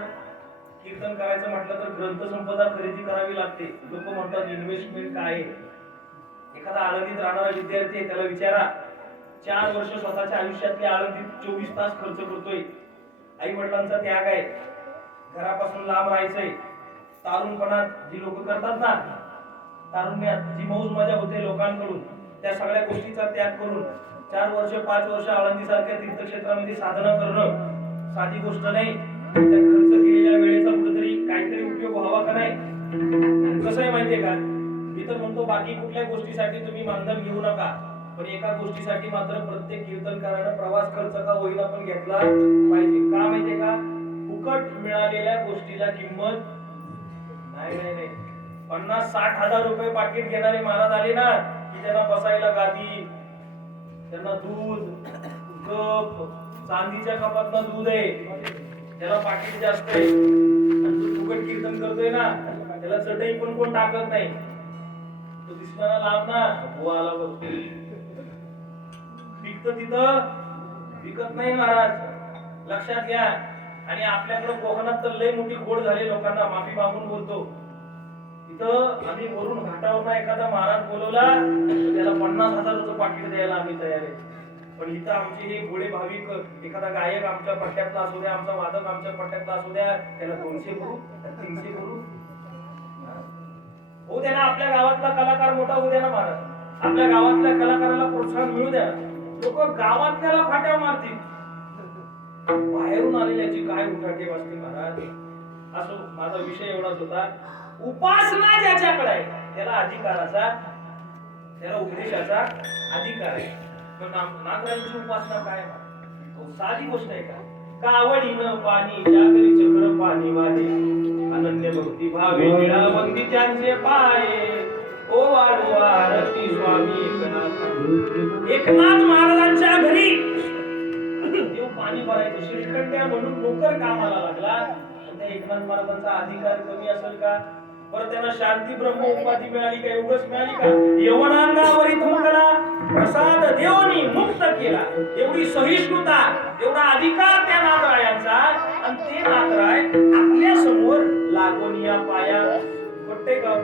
कीर्तन करायचं म्हटलं तर ग्रंथ संपदा खरेदी करावी लागते. लोक म्हणतात इन्व्हेस्टमेंट काय आहे? एखादा आळंदीत राहणारा विद्यार्थी आहे, त्याला विचारा, 4 वर्ष स्वतःच्या आयुष्यातले आळंदीत 24 तास खर्च करतोय. आई वडिलांचा त्याग आहे, घरापासून लांब राहायचंय. तारुणपणात जी लोक करतात ना, तारुण्यात जी मौज मजा होते लोकांकडून, त्या सगळ्या गोष्टीचा त्याग करून 4 वर्ष 5 वर्ष आळंदी सारख्या तीर्थक्षेत्रामध्ये साधना करणं साधी गोष्ट नाही. त्या खर्च केलेल्या वेळेचा कुठेतरी काहीतरी उपयोग व्हावा का नाही? कसं आहे माहितीये का, मी तर म्हणतो बाकी कुठल्या गोष्टीसाठी तुम्ही मानधन घेऊ नका, पण एका गोष्टीसाठी मात्र प्रत्येक कीर्तनकारानं प्रवास खर्च का होईना पण घेतला पाहिजे. का माहितीये का, फुकट मिळालेल्या गोष्टीला किंमत नाही. 50-60 हजार रुपये पाकिट घेणारे महाराज आले ना की त्यांना बसायला गादी, त्यांना दूध, कप, चांदीच्या कपातनं दूध आहे, त्याला पाकिट जास्त आहे. आणि जो फुकट कीर्तन करतोय ना त्याला चटई पण कोण टाकत नाही. तो दिसणारा लांब ना, बुवाला बघतो. विकत तिथं विकत नाही महाराज, लक्षात घ्या. आणि आपल्याकडे कोकणात तर लय मोठी गोड झाली लोकांना, माफी मागून बोलतो. इथं आम्ही वरून घाटावर एखादा महाराज बोलवला त्याला 50,000 पाकिट द्यायला आम्ही तयार आहे. पण इथं आमचे हे गोळे भाविक, एखादा गायक आमच्या पट्ट्यातला असू द्या, आमचा वादक आमच्या पट्ट्यातला असू द्या, त्याला 200 करू, 300 करू. हो द्या ना, आपल्या गावातला कलाकार मोठा होऊ द्या ना महाराज, आपल्या गावातल्या कलाकाराला प्रोत्साहन मिळू द्या. लोक गावातल्याला फाट्या मारतील, बाहेरून आलेल्याची काय उठाठेव असते महाराज. असो, माझा विषय एवढाच होता. उपासना ज्याच्याकडे आहे त्याला अधिकाराचा, त्याला उपदेशाचा अधिकार आहे. नागरांची उपासना काय आहे? साधी गोष्ट आहे का? कावडीनं पाणी जागरी चक्र पाणी वाहे, अनन्य भक्ती भावे निळावंती त्यांचे पाये. ओ वाढू आरती स्वामी एकनाथ महाराजांच्या घरी देव पाणी भरायचं श्रीखंड्या म्हणून नोकर कामाला लागला. एकनाथ महाराजांचा अधिकार कमी असेल का? बरं त्यांना शांती ब्रह्म उपाधी मिळाली का? एवढंच मिळाली का? यवनांगावरी थुंकला प्रसाद देवनी मुक्त केला, एवढी सहिष्णुता, एवढा अधिकार त्या नाथरायांचा. आणि ते नाथराय आपल्या समोर लागोनिया पाया पडते का?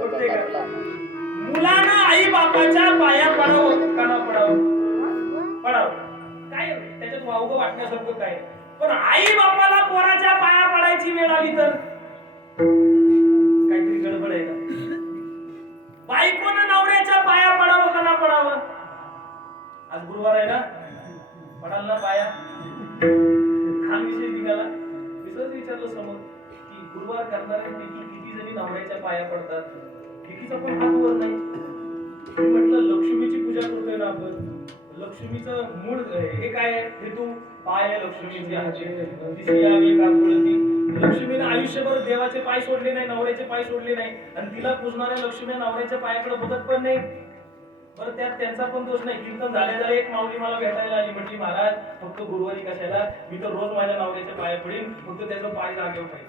पडते का? मुलांना आई बापाच्या पाया पडावं का न पडावं? पडावं. काय त्याच्यात वावगं वाटण्यासारखं काय? पण आई बापाला पोराच्या पाया पडायची वेळ आली तर काहीतरी गडबड आहे का? बायकोनं नवऱ्याच्या पाया पडावं का ना पडावं? आज गुरुवार आहे ना, पडाल ना पाया? खान विषय निघाला. विसरच विचारलं समोर की गुरुवार करणाऱ्यांपैकी किती जणी नवऱ्याच्या पाया पडतात? एकीचा पण हात वर नाही. मी म्हटलं लक्ष्मीची पूजा करतोय ना आपण, लक्ष्मीचं मूळ हे काय आहे? हेतू पाय लक्ष्मीची आहे, दिसी यावी काकुळती. लक्ष्मीने आयुष्यभर देवाचे पाय सोडले नाही, नवऱ्याचे पाय सोडले नाही, आणि तिला पूजणाऱ्या लक्ष्मी नवऱ्याच्या पायाकडे बघत पण नाही. बरं त्यात त्यांचा पण दोष नाही. कीर्तन झाले एक माऊली मला भेटायला आली, म्हटली महाराज फक्त गुरुवारी कशाला, मी तर रोज माझ्या नवऱ्याच्या पाया पडीन, फक्त त्याचा पाय जागेवर पाहिजे.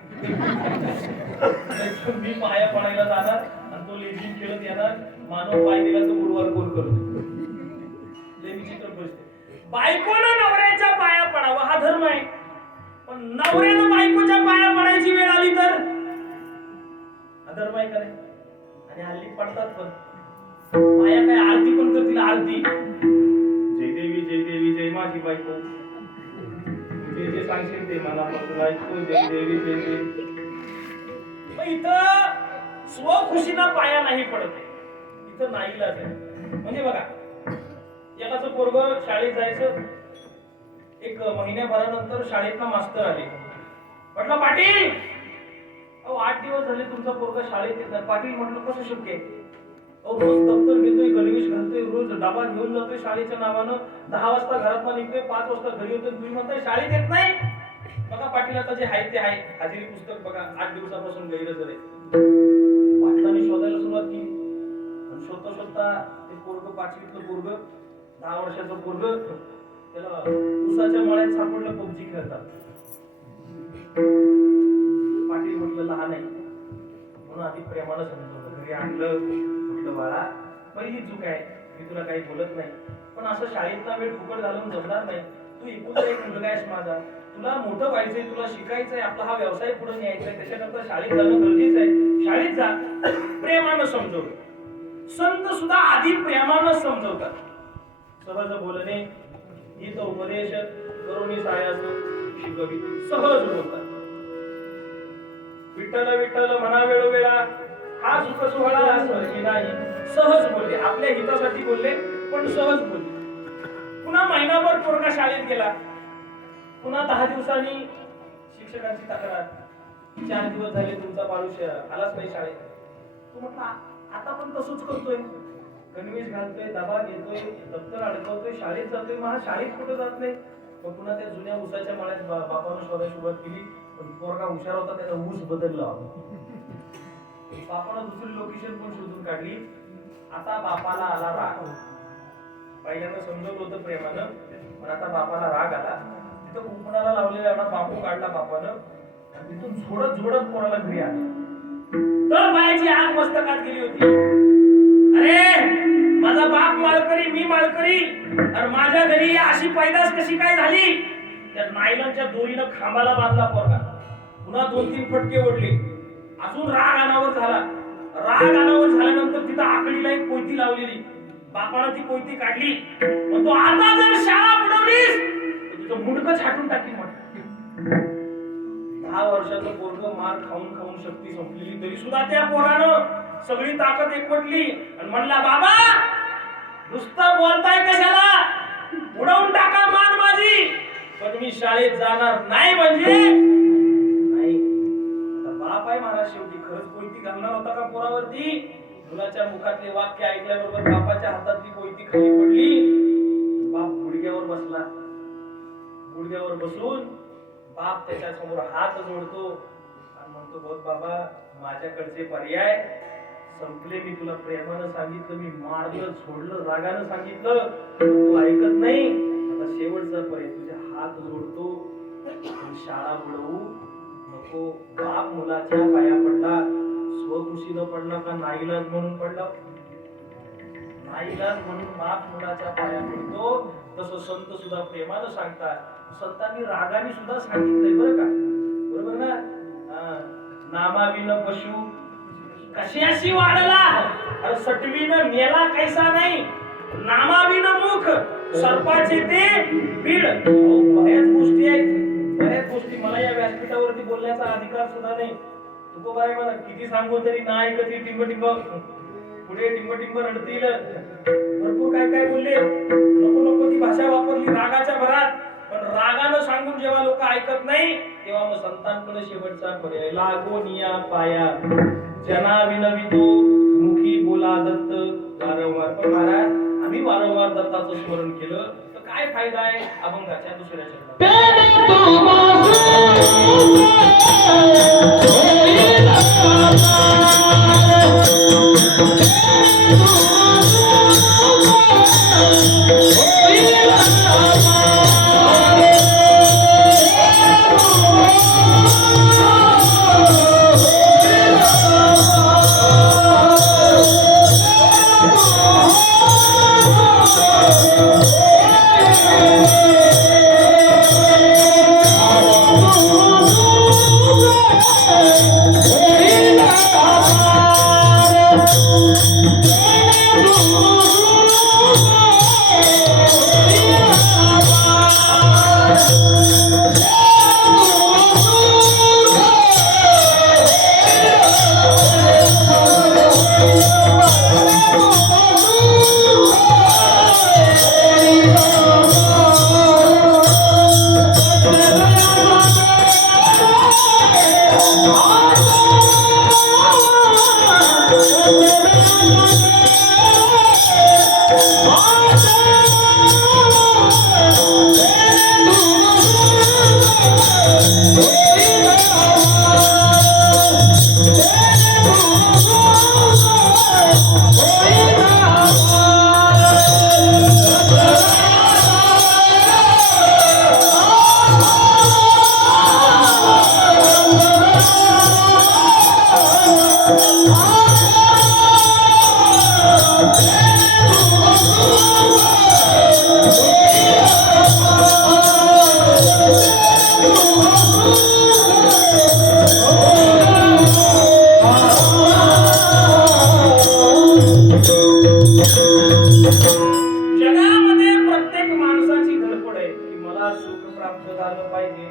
मी पाया पडायला जाणार आणि तो लेझिम खेळत येणार, मानव पाय दिला तर गुरुवार कोण करतो? विचित्र परिस्थिती. बायकोनं नवऱ्याच्या पाया पडावा हा धर्म आहे, पण नवऱ्यानं बायकोच्या पाया पडायची वेळ आली तर अधर्म आहे का नाही? आणि हल्ली पडतात पण पाया. काय आरती पण करतील, आरती जय देवी जय माझी बायको, जे जे सांगशील ते मला बायको, जय देवी जय देवी. मग इथं स्वखुशीनं पाया नाही पडत आहे, इथं नाईलाज आहे. म्हणजे बघा, एकाचं पोरग शाळेत जायचं, एक महिन्याभरानंतर शाळेतला मास्तर आले. म्हटलं पाटील, अहो 8 दिवस झाले तुमचा पोरगा शाळेत येत नाही. पाटील म्हटलं कसं शक्य आहे? अहो रोज दप्तर घेतोय, गणवेश घालतोय, रोज डबा घेऊन जातोय शाळेच्या नावानं, 10 वाजता घरात निघतोय, 5 वाजता घरी येतोय, तुम्ही म्हणताय शाळेत येत नाही? बघा पाटील, आता जे आहे ते आहे, हाजिरी पुस्तक बघा 8 दिवसापासून गैरहजर आहे. पाटलांनी शोधायला सुरुवात केली आणि शोधता शोधता ते पोरग, 5वीतलं पोरग, 10 वर्षाचं पोरग, त्याला उसाच्या मळ्यात सापडलं पबजी खेळतात. पाटील म्हटलं लहान आहे म्हणून आधी प्रेमानं समजवलं, घरी आणलं, म्हटलं बाळा पहिली चूक आहे, मी तुला काही बोलत नाही, पण असं शाळेतला वेळ फुकट घालून जमणार नाही. तू एकूण एक मुलगा आहेस माझा, तुला मोठं व्हायचंय, तुला शिकायचंय, आपला हा व्यवसाय पुढे न्यायचाय, त्याच्याकरता शाळेत जाणं गरजेचं आहे, शाळेत जा. प्रेमानं समजवलं. संत सुद्धा आधी प्रेमानं समजवतात. सहज बोलणे, गीत उपदेश करुणी सायास शिकवी, सहज बोलतात. विठ्ठल विठ्ठल म्हणा वेळोवेळा, हा सुख सोहळा स्वर्गी नाही. सहज बोलले, आपल्या हितासाठी बोलले, पण सहज बोलले. पुन्हा महिनाभर पोरगा शाळेत गेला, पुन्हा 10 दिवसांनी शिक्षकांची तक्रार, 4 दिवस झाले तुमचा बाळूश आलाच नाही शाळेत. तू म्हटला आता पण तसंच करतोय, गणवेश घालतोय, डबा घेतोय, दप्तर अडकवतोय, शाळेत जातोय, मग शाळेत कुठं जात नाही. मग पुन्हा त्या जुन्या ऊसाच्या मळ्यात बापानं शोधायला सुरुवात केली, पण पोरगा हुशार होता, त्याचा ऊस बदलला. बापानं दुसरी लोकेशन पण शोधून काढली. आता बापाला आला राग. पहिल्यांदा समजवलं होतं प्रेमानं, पण आता बापाला राग आला. तिथं कुंपणाला लावलेला एवढा बांबू काढला बापानं आणि तिथून झोडत झोडत पोराला घरी आला. तर बायाची आग मस्तकात गेली होती. अरे माझा बाप माळकरी, मी माळकरी, आणि माझ्या घरी अशी पैदास कशी काय झाली? त्या नायलॉनच्या दोरीनं खांबाला बांधला पोरगा. पुन्हा 2-3 फटके ओढले. अजून राग अनावर झाला. राग अनावर झाल्यानंतर तिथं आकडीला एक कोयती लावलेली. बापानं ती कोयती काढली. पण तो आता जर शाळा बुडवलीस तर तुझं मुंडकं छाटून टाकीन म्हटलं. 10 वर्षाचं पोरगं मार खाऊन खाऊन शक्ती संपलेली, तरी सुद्धा त्या पोरानं सगळी ताकद एकवटली आणि म्हणला, बाबा नुसतं बोलताय कशाला? उडवून टाका मान माझी, पण मी शाळेत जाणार नाही. म्हणजे नाही. आता बाप आहे महाराज, शेवटी खरंच कोयती घालणार होता का पोरावरती? मुलाच्या मुखातले वाक्य ऐकल्याबरोबर बापाच्या हातातली कोयती खाली पडली. बाप गुडघ्यावर बसला. गुडघ्यावर बसून बाप त्याच्या समोर हात जोडतो आणि म्हणतो, बघ बाबा, माझ्याकडचे पर्याय संपले. मी तुला प्रेमानं सांगितलं, मी मारलं, सोडलं, रागानं सांगितलं, तू ऐकत नाही. आता शेवटचा पर्याय, तुझे हात जोडतो, शाळा बुडवू नको. बाप मुलाच्या पाया पडला. स्वखुशीनं पडला का नाईलाज म्हणून पडला? नाईलाज म्हणून बाप मुलाच्या पाया पडतो. तसं संत सुद्धा प्रेमानं सांगतात. संतांनी रागाने सुद्धा सांगितलंय बरं का, बरोबर ना? नामाविन पशु कशाशी वाढला, अरे सटवीनं मेला कैसा नाही. नामाविन मुख सर्पाचे ते बीड. बऱ्याच गोष्टी आहेत, बऱ्याच गोष्टी मला या व्यासपीठावरती बोलण्याचा अधिकार सुद्धा नाही. तुकोबाई मला किती सांगू तरी नाही कधी टिंब पुढे टिंब रडतील. भरपूर काय काय बोलले, नको नको ती भाषा वापरली रागाच्या भरात. पण रागानं सांगून जेव्हा लोक ऐकत नाही तेव्हा मग संतांकडे शेवटचा पर्याय लागोनिया पाया जना विनवितो मुखी बोला दत्त वारंवार. पण महाराज आम्ही वारंवार दत्ताचं स्मरण केलं तर काय फायदा आहे. अभंगाच्या दुसऱ्या जगामध्ये प्रत्येक माणसाची धडपड आहे की मला सुख प्राप्त झालं पाहिजे.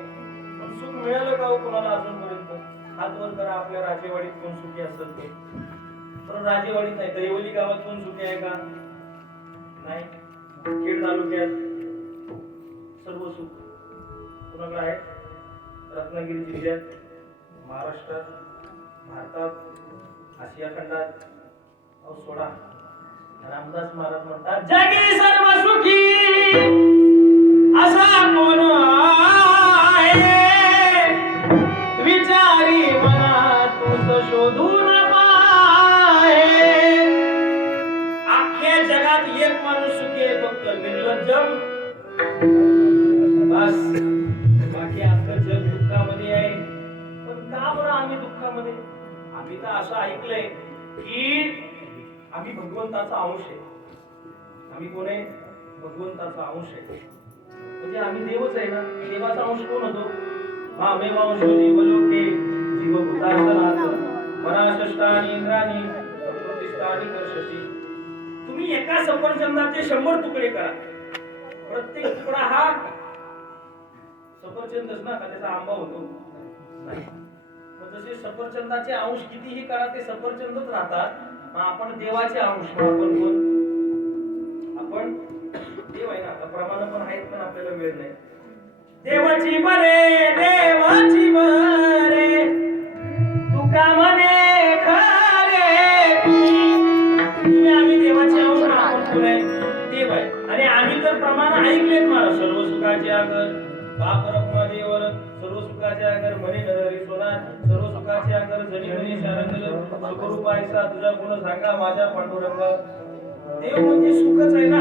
पण सुख मिळालं का हो कोणाला अजूनपर्यंत? हात वर करा आपल्या राजेवाडीत कोण सुखी असेल ते. तर राजेवाडीत नाही, दैवली गावात कोण सुखी आहे का? नाही. खेड तालुक्यात सर्व सुख कोणाकडे आहे? रत्नागिरी जिल्ह्यात, महाराष्ट्रात, भारतात, आशिया खंडात. अहो सोडा, रामदास महाराज म्हणतात जगी सर्व सुखी असा कोण आहे विचारी मनातून शोधून पाहे. अख्ख्या जगात एक माणूस सुखी आहे फक्त निर्लज्ज. बस बाकी अख्खं जग दुःखामध्ये आहे. पण का बरं आम्ही दुःखामध्ये? आम्ही तर असं ऐकलंय की आम्ही भगवंताचा अंश आहे. आम्ही कोण आहे? भगवंताचा अंश आहे. म्हणजे आम्ही देवच आहे ना. देवाचा अंश कोण होतो? मामेव अंशो जीवलोके जीवभूतासनात मनाशष्टानि इंद्राणी प्रकृतिस्थानि कर्षति. तुम्ही एका सफरचंदाचे 100 तुकडे करा. प्रत्येक तुकडा हा सफरचंदच ना का त्याचा आंबा होतो? नाही. जसे सफरचंदाचे अंश कितीही करा ते सफरचंदच राहतात. आपण देवाचे अंश. आपण कोण? आपण देव आहे ना. आता प्रमाण पण आहेत पण आपल्याला वेळ नाही. देवाची बरे तुका म्हणे खरे तुम्ही. आम्ही देवाचे अंश. आपण कोण आहे? देव आहे. आणि आम्ही तर प्रमाण ऐकलेत मला. सर्व सुखाचे आगर बाप रखमा देवर सर्व सुखाचे आगर म्हणे नरहरी सोना सर्व सुखाचे आगर जणी म्हणे शारंगल सुखरूप ऐसा तुझा गुण सांगा माझ्या पांडुरंगा. देव म्हणजे सुखच आहे ना.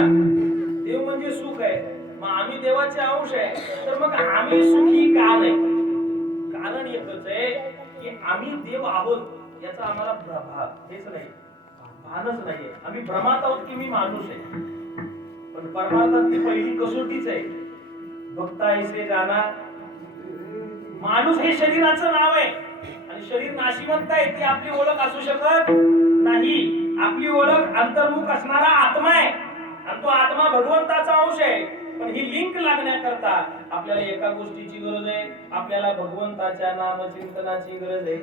देव म्हणजे सुख आहे. मग आम्ही देवाचे अंश आहे तर मग आम्ही सुखी का नाही? कारण एकच आहे की आम्ही देव आहोत याचा आम्हाला हेच नाही, भानच नाहीये. आम्ही भ्रमात आहोत की मी माणूस आहे. पण परमार्थातली पहिली कसोटीच आहे भक्ता ऐसे जाना. माणूस हे शरीराचं नाव आहे आणि शरीर नाशिवंत आहे. ती आपली ओळख असू शकत नाही. आपली ओळख अंतर्मुख असणारा आत्मा आहे आणि तो आत्मा भगवंताचा अंश आहे. पण ही लिंक लागण्याकरता आपल्याला एका गोष्टीची गरज आहे. आपल्याला भगवंताच्या नामचिंतनाची गरज आहे.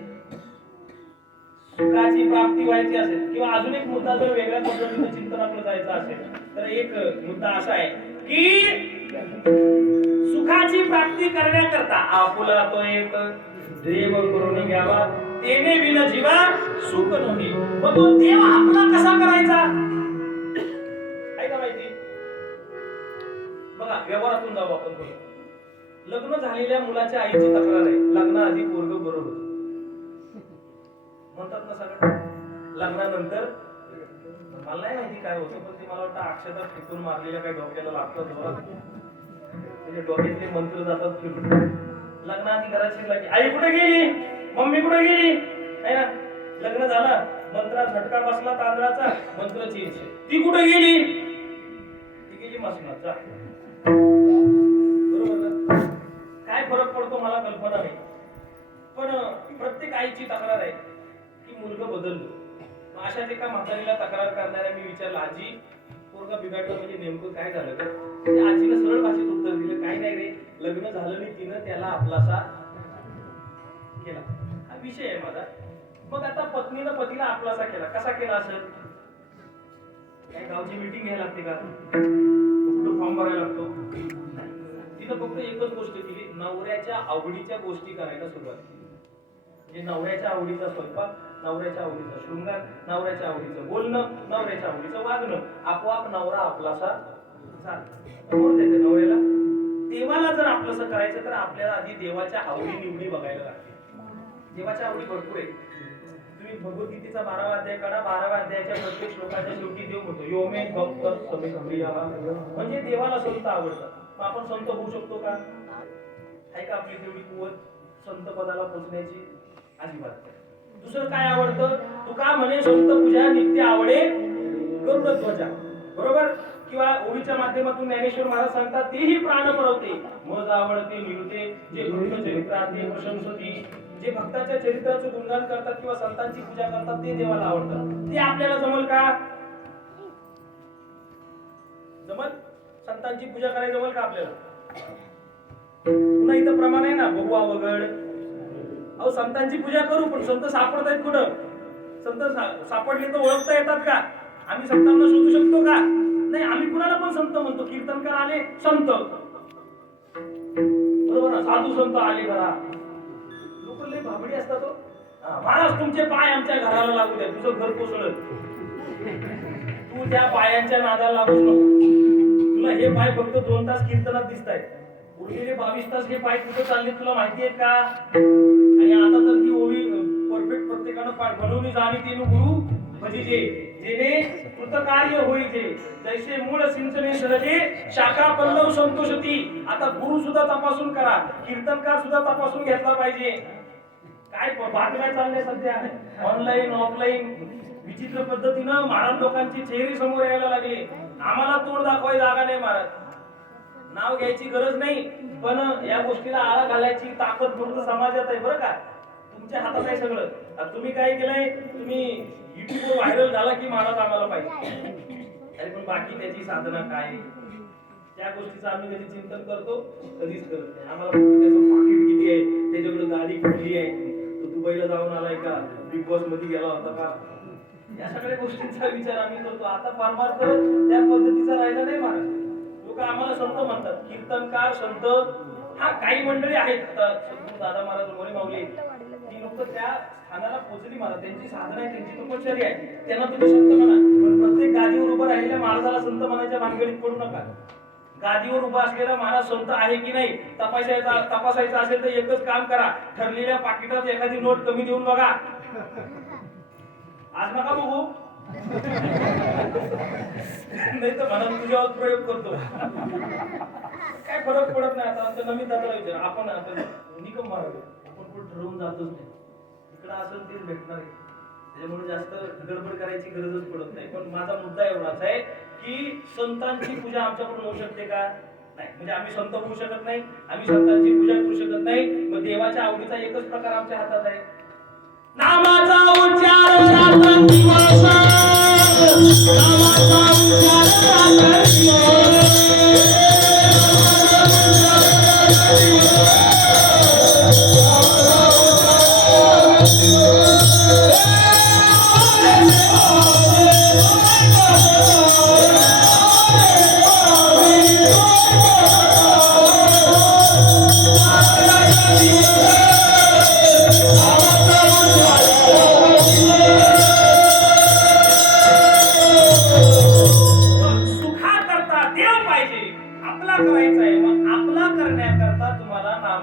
सुखाची प्राप्ती व्हायची असेल किंवा अजून एक मुद्दा जर वेगळ्या पद्धतीने चिंतनाकडे जायचा असेल तर एक मुद्दा असा आहे की सुखाची प्राप्ती करण्याकरता आपुला तो एक देव करून घ्यावा तेने विन जीवा सुख नाही. मग तो देव आपला कसा करायचा आहे का माहिती? बघा व्यवहारातून जाऊ आपण थोडं. लग्न झालेल्या मुलाच्या आईची तक्रार आहे लग्नाआधी पोरग बरोबर म्हणतात ना सगळं. लग्नानंतर मला नाही माहिती काय होतं पण ते मला वाटतं अक्षता फेकून मारलेल्या काही डोक्याला लागतात त्याचे डोक्यातले मंत्र जातात फिरून. लग्नाआधी घराची लागली आई कुठे गेली मम्मी कुठे गेली आहे ना. लग्न झालं मंत्रा झटका बसला तांदळाचा मंत्र चेंज ती कुठे गेली ती गेली मसनाचा. बरोबर ना. काय फरक पडतो मला कल्पना नाही पण प्रत्येक आईची तक्रार आहे की मुलगा बदललो. अशाच एका म्हातारीला तक्रार करणाऱ्या मी विचारलं आजी पोरगा बिघडलं म्हणजे नेमकं काय झालं का? आजीनं सरळ भाषेत उत्तर दिलं काही नाही रे लग्न झालं नाही तिनं त्याला आपलासा केला. हा विषय आहे माझा. मग आता पत्नीनं पतीला आपलासा केला कसा केला असेल? काय गावची मीटिंग घ्यायला लागते का? कुठं फॉर्म भरायला लागतो? तिनं फक्त एकच गोष्ट केली नवऱ्याच्या आवडीच्या गोष्टी करायला सुरुवात केली. म्हणजे नवऱ्याच्या आवडीचा स्वयंपाक नवऱ्याच्या आवडीचा शृंगार नवऱ्याच्या आवडीचं बोलणं नवऱ्याच्या आवडीचं वागणं आपोआप नवरा आपलासा झाला. नवऱ्याला देवाला जर आपलंसं करायचं तर आपल्याला आधी देवाच्या आवडी निवडी बघायला लागते. देवाच्या आवडी भरपूर आहे. तुम्ही भगवद्गीतेचा 12वा अध्याय काढा 12व्या अध्यायाच्या प्रत्येक श्लोकाच्या शेवटी देव म्हणतो यो मे भक्त समे प्रियः म्हणजे देवाला संत आवडतात. मग आपण संत होऊ शकतो का? आहे का आपली तेवढी कुवत संत पदाला पोहोचण्याची? अजिबात नाही. दुसरं काय आवडतं? तुका म्हणे संत पूजा नित्य आवडे गरुड ध्वजा बरोबर किंवा ओवीच्या माध्यमातून ज्ञानेश्वर महाराज सांगतात तेही प्राण पळवते मज आवडते मिळते जे भक्त चरित्राचे प्रशंसती जे भक्ताच्या चरित्राचं गुणगान करतात किंवा संतांची पूजा करतात ते देवाला आवडतात. ते आपल्याला जमल का? जमल? संतांची पूजा करायला जमल का आपल्याला? पुन्हा इथं प्रमाण आहे ना बघवा वगड. अहो संतांची पूजा करू पण संत सापडत आहेत कुठं? संत सापडले तर ओळखता येतात का? आम्ही संतांना शोधू शकतो का? नाही. आम्ही कुणाला पण संत म्हणतो. कीर्तनकार आले संत बरोबर ना. साधू संत आले घरा लोक लय भाबडी असतात. महाराज तुमचे पाय आमच्या घराला लागू द्या तुझं घर कोसळत. तू त्या पायांच्या नादाला लागूच नको. तुला हे पाय फक्त 2 तास कीर्तनात दिसतायत. उरलेले 22 तास हे पाय कुठे चालले तुला माहिती आहे का? आणि आता तर ती ओवी परफेक्ट प्रत्येकानं पाठ बनवली जाणी तेनु गुरु भजिजे जेने कृतकार्य होईजे जैसे मूळ सिंचने सरजे शाखा पल्लव संतोषती. आता गुरु सुद्धा तपासून करा कीर्तनकार सुद्धा तपासून घेतला पाहिजे. काय बातम्या चालल्या सध्या ऑनलाईन ऑफलाईन विचित्र पद्धतीनं महाराज लोकांचे चेहरे समोर यायला लागले. आम्हाला तोड दाखवायला जागा नाही महाराज. नाव घ्यायची गरज नाही पण या गोष्टीला आळा घालायची ताकद फक्त समाजात आहे बरं का. तुमच्या हातात आहे सगळं. तुम्ही काय केलंय तुम्ही युट्यूबवर व्हायरल झाला की महाराज आम्हाला पाहिजे. अरे पण बाकी त्याची साधना काय त्या गोष्टीचं आम्ही कधी चिंतन करतो? कधीच करत नाही. आम्हाला त्याचं पाकिट किती आहे त्याच्याकडे गाडी कुठली आहे तो दुबईला जाऊन आलाय का बिग बॉस मध्ये गेला होता का या सगळ्या गोष्टींचा विचार आम्ही करतो. आता फार त्या पद्धतीचा राहिला नाही महाराज. लोक आम्हाला संत म्हणतात कीर्तनकार संत. हा काही मंडळी आहेत दादा महाराज मोरे माऊली ती लोक त्या स्थानाला पोहोचली महाराज. त्यांची साधना आहे त्यांची तपश्चर्या आहे त्यांना तुम्ही संत म्हणा पण प्रत्येक गादीवर उभं राहिलेल्या महाराजाला संत म्हणायच्या भानगडीत पडू नका. गादीवर उभा असलेला महाराज संत आहे की नाही तपासायचं असेल तर एकच काम करा ठरलेल्या पाकिटात एखादी नोट कमी देऊन बघा. आज नका बघू नाही तर म्हणा तुझ्यावर प्रयोग करतो. काय फरक पडत नाही. आता नवीन दादाला विचार आपण आता निकम मारावे आपण कुठे ठरवून जातच नाही. इकडं असेल तेच भेटणार आहे त्याच्यामुळे जास्त गडबड करायची गरजच पडत नाही. पण माझा मुद्दा एवढाच आहे की संतांची पूजा आमच्याकडून होऊ शकते का? नाही. म्हणजे आम्ही संत होऊ शकत नाही आम्ही संतांची पूजा करू शकत नाही. मग देवाच्या आवडीचा एकच प्रकार आमच्या हातात आहे नामाचा उच्चार रात्रंदिवस. नामाचा उच्चार रात्रंदिवस.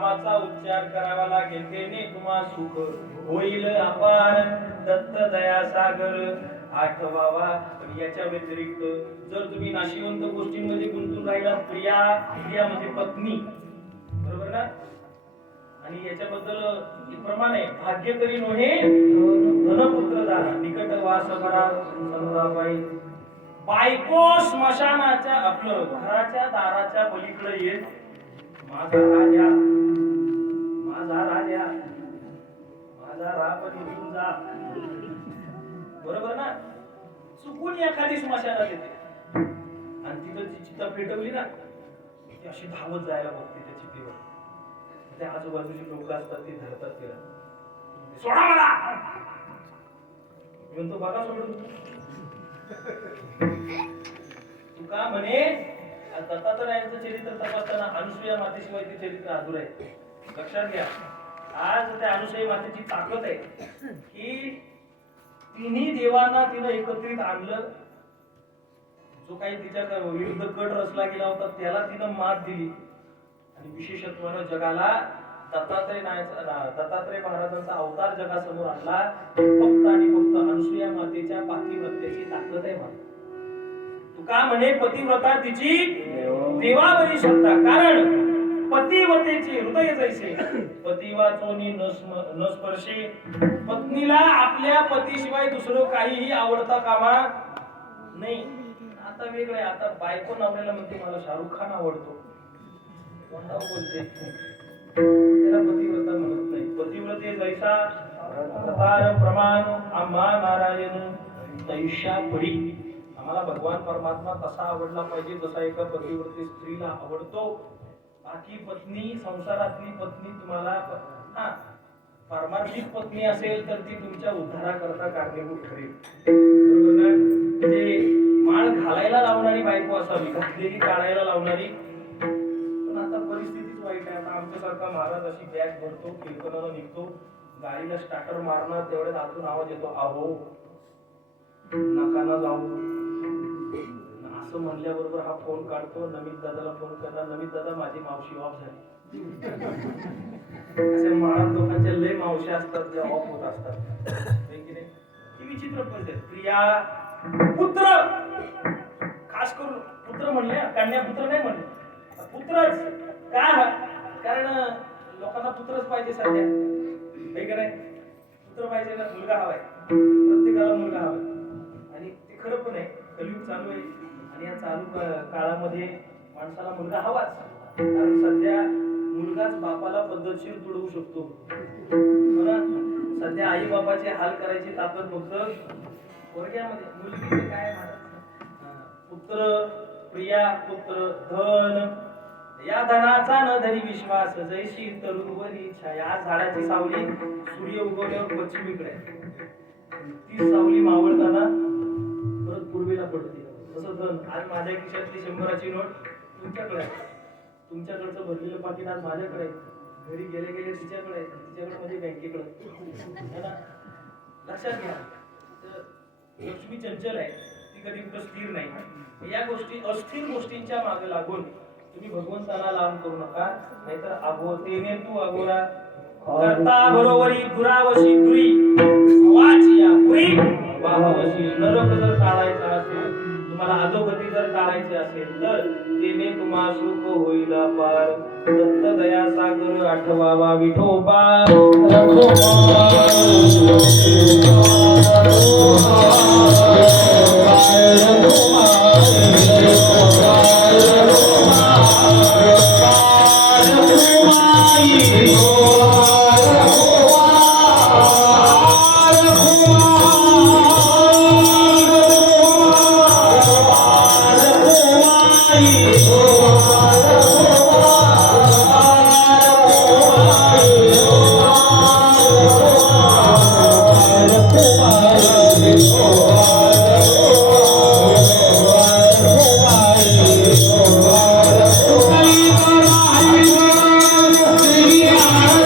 नामाचा उच्चार करावा लागेल त्याने तुम्हा सुख होईल अपार दत्त दया सागर आठवावा. पण याच्या व्यतिरिक्त जर तुम्ही नाशिवंत गोष्टींमध्ये गुंतून राहिलात, प्रिया म्हणजे पत्नी, बरोबर ना? आणि याच्याबद्दल प्रमाण आहे, भाग्य तरी नोहे धनपुत्र दारा निकट वास करा समजाबाई. बायको स्मशानाच्या आपलं घराच्या दाराच्या पलीकडे येत, माझा राजा माझा राजा माझा राम निघून जा, बरोबर ना? चुकून एखादी स्मशानात येते आणि तिथं जी चिता पेटवली ना, ती अशी धावत जायला बघते त्या चितेवर. त्या आजूबाजूची लोक असतात ते धरतात तिला, सोडा मला म्हणतो, बघा सोडून. तू का म्हणे दत्तात्रयांचं चरित्र तपासताना अनुसूया मातेशिवाय ते चरित्र अधुर आहे. लक्षात घ्या, आज त्या अनुसूया मातेची ताकद आहे की तिन्ही देवांना तिनं एकत्रित आणलं. जो काही तिच्या विरुद्ध कट रचला गेला होता त्याला तिनं मात दिली आणि विशेषत्वानं जगाला दत्तात्रय महाराजांचा अवतार जगासमोर आणला. फक्त आणि फक्त अनुसूया मातेच्या पातिव्रत्याची ताकद आहे. तू का म्हणे पतिव्रता तिची देवावरी श्रद्धा, कारण पतिव्रतेचे हृदय जैसे पतिवा चोनी न स्पर्शे. पत्नीला आपल्या पतीशिवाय दुसरं काहीही आवडता कामा नाही. आता वेगळं आहे, आता बायको नवऱ्याला म्हणते मला शाहरुख खान आवडतो, बोलते, त्याला पतिव्रता म्हणत नाही. पतिव्रते जैसा प्रकार प्रमाण आम्हा नारायण तैशा पडी. आम्हाला भगवान परमात्मा तसा आवडला पाहिजे जसा एका पतिव्रते स्त्रीला आवडतो. बाकी पत्नी, संसारातली पत्नी तुम्हाला पारमार्थिक पत्नी असेल तर ती तुमच्या उद्धाराकरता कारणीभूत ठरेल, बरोबर ना? म्हणजे माळ घालायला लावणारी बायको असावी, घातलेली काढायला लावणारी. पण आता परिस्थितीच वाईट आहे. आता आमच्यासारखा महाराज अशी बॅग भरतो, कीर्तनाला निघतो, गाडीला स्टार्टर मारणार, तेवढ्यात आतून आवाज येतो, अहो नका ना जाऊ. असं म्हणल्याबरोबर हा फोन काढतो, नमित दादाला फोन करणार, नमित दादा माझी मावशी ऑफ झाली. असे महाराज लोकांच्या लय मावशी असतात ज्या ऑफ होत असतात. ही विचित्र पद्धत. प्रिया पुत्र, खास करून पुत्र म्हणले, कन्या पुत्र नाही म्हणले, पुत्रच का? कारण लोकांना पुत्रच पाहिजे सध्या, हे नाही? पुत्र पाहिजे ना, मुलगा हवाय, प्रत्येकाला मुलगा हवाय. आणि ते खरं पण आहे, कलियुग चालू आहे आणि या चालू काळामध्ये माणसाला मुलगा हवाच. कारण सध्या मुलगाच बापाला पद्धतशीर तुडवू शकतो. सध्या आई बापाचे हाल करायची ताकद फक्त वर्गामध्ये. मुलगीचे काय पुत्र, प्रिया पुत्र, धन. या धनाचा न धरी विश्वास जैशी तरुणवरी छाया. झाडाची सावली सूर्य उगवल्यावर पश्चिमेकडे, ती सावली मावळताना परत पूर्वेला पडते. तसं धन, आज माझ्या खिशातली 100ची नोट तुमच्याकडे आहे, तुमच्याकडचं भरलेलं पाकिट आज माझ्याकडे आहे, घरी गेले गेले तिच्याकडे आहे, तिच्याकडे म्हणजे बँकेकडे. लक्षात घ्या, लक्ष्मी चंचल आहे, ती कधी कुठं स्थिर नाही. या गोष्टी, अस्थिर गोष्टींच्या मागे लागून तुम्ही भगवंताला लांब करू नका, नाहीतर अघोतेने तू अघोरा करता बरोबरी दुरावशी दुरी वाची या पुरी वाहवशी. नरक जर टाळायचा असेल, तुम्हाला अधोगती जर टाळायची असेल तर तेने तुम्हा सुख होईल अपार. दत्त दया सागर आठवावा विठोबा. Yeah.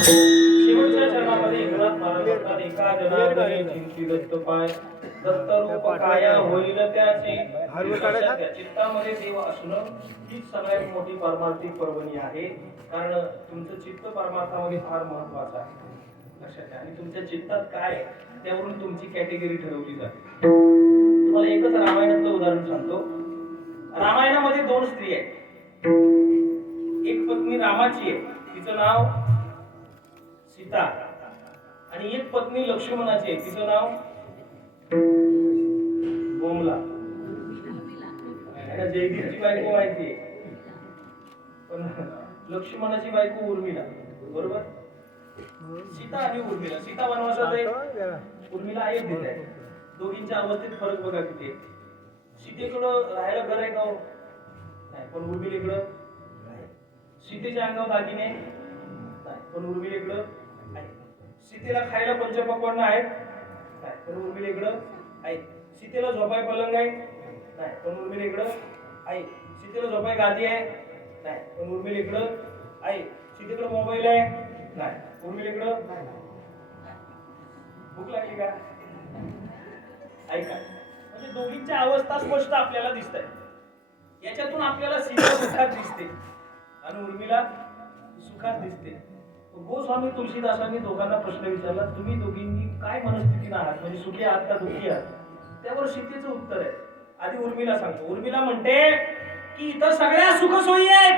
शेवटच्या चरणामध्ये एकनाथ महाराज म्हणतात, एका जनार्दनी चिंती दत्त पाय दत्त रूप काया होईल त्याची. लक्षात घ्या, चित्तामध्ये देव असणं हीच सगळ्यात मोठी पारमार्थिक पर्वणी आहे. कारण तुमचं चित्त परमार्थामध्ये फार महत्वाचं आहे. लक्षात घ्या. आणि तुमच्या चित्तात काय आहे, त्यावरून तुमची कॅटेगरी ठरवली जाते. तुम्हाला एकच रामायणातलं उदाहरण सांगतो. रामायणामध्ये दोन स्त्री आहेत. एक पत्नी रामाची आहे, तिचं नाव सीता, आणि एक पत्नी लक्ष्मणाची आहे, तिचं नाव बोमला. जयदीपची बायको माहिती आहे, पण लक्ष्मणाची बायको उर्मिला. बरोबर. सीता आणि उर्मिला. सीता वनवासात आहे, उर्मिला अयोध्येत आहे. दोघींच्या अवस्थेत फरक बघा किती आहे. सीतेकडं राहायला घर आहे का हो? नाही, पण उर्मिलेकडं आहे. सीतेच्या अंगावर दागिने नाही, पण उर्मिलेकडं आहे. सीतेला खायला पंचपक्वान्न आहेत नाही, पण उर्मिलेकडं आहे. सीतेला झोपाय पलंग आहे नाही, पण उर्मिलेकडं आहे. सीतेला झोपाय गादी आहे नाही, पण उर्मिलेकडं आहे. सीतेकडे मोबाईल आहे नाही, उर्मिलेकडं भूक लागली का? ऐका, म्हणजे दोघींच्या अवस्था स्पष्ट आपल्याला दिसत आहे. याच्यातून आपल्याला सीता सुखात दिसते आणि उर्मिला सुखात दिसते. गोस्वामी तुलसीदासांनी दोघांना प्रश्न विचारला, तुम्ही दोघींनी काय मनस्थितीने आहात, म्हणजे सुखी आहात का दुःखी आहात? त्यावर सीतेचं उत्तर आहे. आधी उर्मिला सांगतो. उर्मिला म्हणते की इथं सगळ्या सुखसोयी आहेत,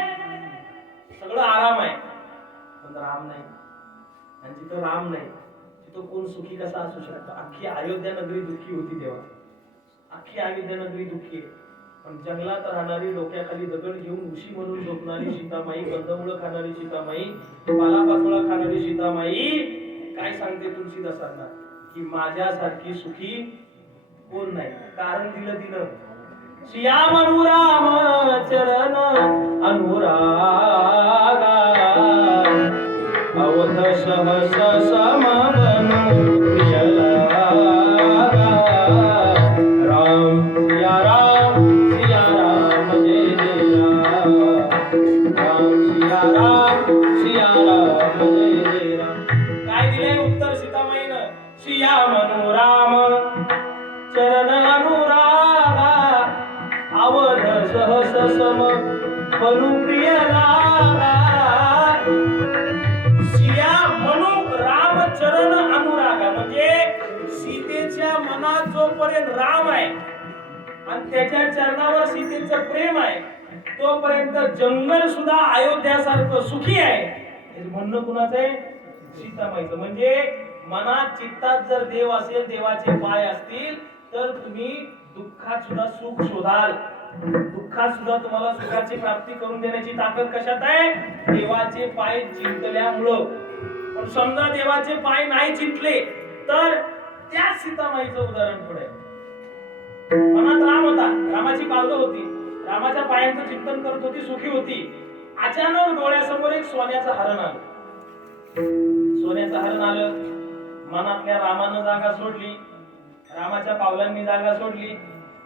सगळं आराम आहे, पण राम नाही. आणि जिथं राम नाही तिथं कोण सुखी कसा असू शकतो? अख्खी अयोध्या नगरी दुःखी होती तेव्हा. अख्खी अयोध्या नगरी दुःखी आहे. पण जंगलात राहणारी, डोक्याखाली दगड घेऊन उशी म्हणून झोपणारी सीतामाई, कंदमुळं खाणारी सीतामाई, पालापाचोळा खाणारी सीतामाई काय सांगते तुलसीदासांना की माझ्यासारखी सुखी कोण नाही. कारण दिलं तिनं, श्याम अनुराम चरण अनुरागा अवध सहस समवन प्रियलागा. राम सिया राम जय जय राम. राम सिया राम जय जय राम. काय दिले उत्तर सीतामाईनं? श्याम अनुराम चरण अनुरागा अवध सहस सम प्रिय लागा. सिया म्हणू राम चरण अनुरागा, म्हणजे सीतेच्या मनात जोपर्यंत राम आहे आणि त्याच्या चरणावर सीतेचं प्रेम आहे, तोपर्यंत जंगल सुद्धा अयोध्यासारखं सुखी आहे. हे म्हणणं कुणाचं आहे? सीतामाईचं. म्हणजे मनात चित्तात जर देव असेल, देवाचे पाय असतील, तर तुम्ही दुःखात सुद्धा सुख शोधाल. दुःखात सुद्धा तुम्हाला सुखाची प्राप्ती करून देण्याची ताकद कशात आहे? देवाचे पाय चिंतल्यामुळं. पण समजा देवाचे पाय नाही चिंतले तर त्या सीतामाईचं उदाहरण पुढे. मनात राम होता, रामाची पावलं होती, रामाच्या पायांचं चिंतन करत होती, सुखी होती. अचानक डोळ्यासमोर एक सोन्याचं हरण आलं. सोन्याचं हरण आलं, मनातल्या रामानं जागा सोडली, रामाच्या पावलांनी जागा सोडली,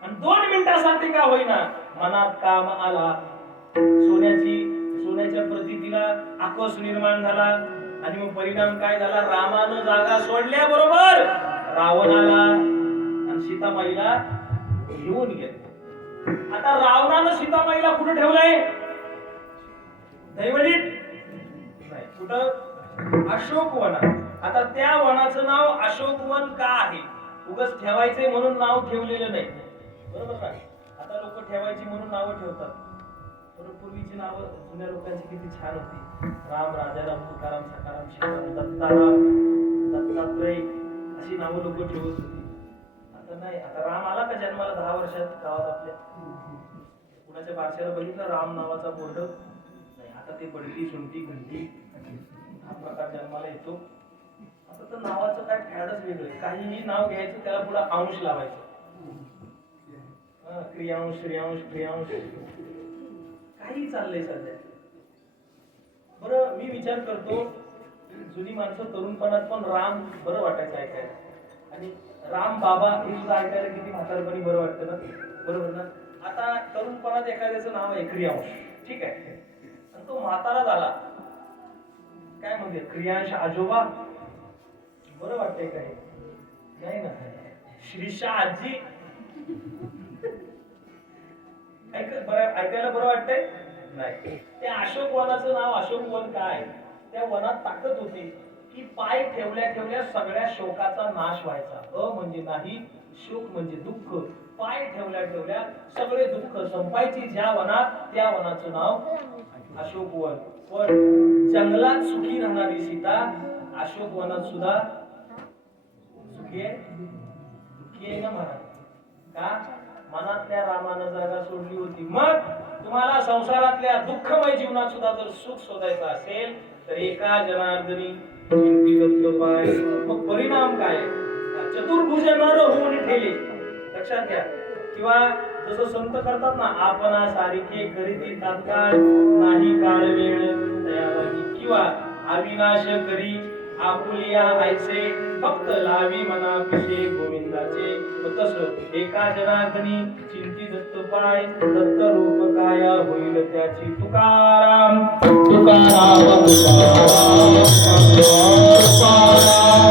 आणि 2 मिनिटासाठी का होईना मनात काम आला. सोन्याच्या प्रती तिला आक्रोश निर्माण झाला. आणि मग परिणाम काय झाला? रामानं जागा सोडल्याबरोबर रावण आला आणि सीतामाईला घेऊन गेला. आता रावणानं सीतामाईला कुठे ठेवलंय? दैवलीत नाही, कुठं? अशोक वनात. आता त्या वनाचं नाव अशोकवन का आहे? उगाच ठेवायचे म्हणून नाव ठेवलेलं नाही, बरोबर ना? आता लोक ठेवायची म्हणून नावं ठेवतात. पूर्वीची नावं जुन्या लोकांची किती छान होती. राम, राजाराम, तुकाराम, सकाराम, सीताराम, दत्ताराम, दत्तात्रय अशी नावं लोक ठेवत होती. आता नाही. आता राम आला का जन्माला 10 वर्षात गावात आपल्या? कुणाच्या बारशाला बघितलं राम नावाचा बोर्ड? आता ते बडकी सुंटी घंटी हा प्रकार जन्माला येतो. आता तर नावाचं काय फॅडच वेगळं आहे. काहीही नाव घ्यायचं त्याला पुढे अंश लावायचं. क्रियांश श्रेयांश प्रियांश काही चाललंय सध्या. बरं मी विचार करतो जुनी माणसं तरुणपणात पण राम बरं वाटायचं ऐकायला आणि राम बाबा हे सुद्धा ऐकायला किती म्हातारपणी बरं वाटतं ना. बरोबर ना. आता तरुणपणात एखाद्याचं नाव आहे क्रियांश, ठीक आहे, आणि तो म्हातारा झाला काय म्हणते क्रियांश आजोबा, बरं वाटतंय काही नाही ना. श्रीषा आजी ऐकायला बरं वाटतंय नाही. त्या अशोक वनाचं नाव अशोक वन काय, त्या वनात ताकद होती की पाय ठेवल्या ठेवल्या सगळ्या शोकाचा नाश व्हायचा. म्हणजे नाही, शोक म्हणजे दुःख. पाय ठेवल्या ठेवल्या सगळे दुःख संपायची ज्या वनात, त्या वनाचं नाव अशोक वन. पण जंगलात सुखी राहणारी सीता अशोक वनात सुद्धा सुखी आहे, दुःखी आहे ना महाराज. का? मनातल्या रामानं जागा सोडली होती. मग तुम्हाला संसारातल्या दुःखमय जीवनात सुद्धा जर सुख शोधायचं असेल तर एका जनार्दनी चिंती दत्त पाय. मग परिणाम काय? चतुर्भुज नर होऊन ठेले, लक्षात घ्या. किंवा जसं संत करतात ना, आपणा सारिखे करीती तात्काळ नाही काळ वेळ तयारी, किंवा अविनाश करी आपुलिया ऐसे फक्त लावी मना पिशे गोविंदाचे. तसं एका जनार्दनी चिंती दत्त पाय, दत्त रूप काया होईल त्याची. तुकाराम तुकाराम तुकाराम तुकाराम.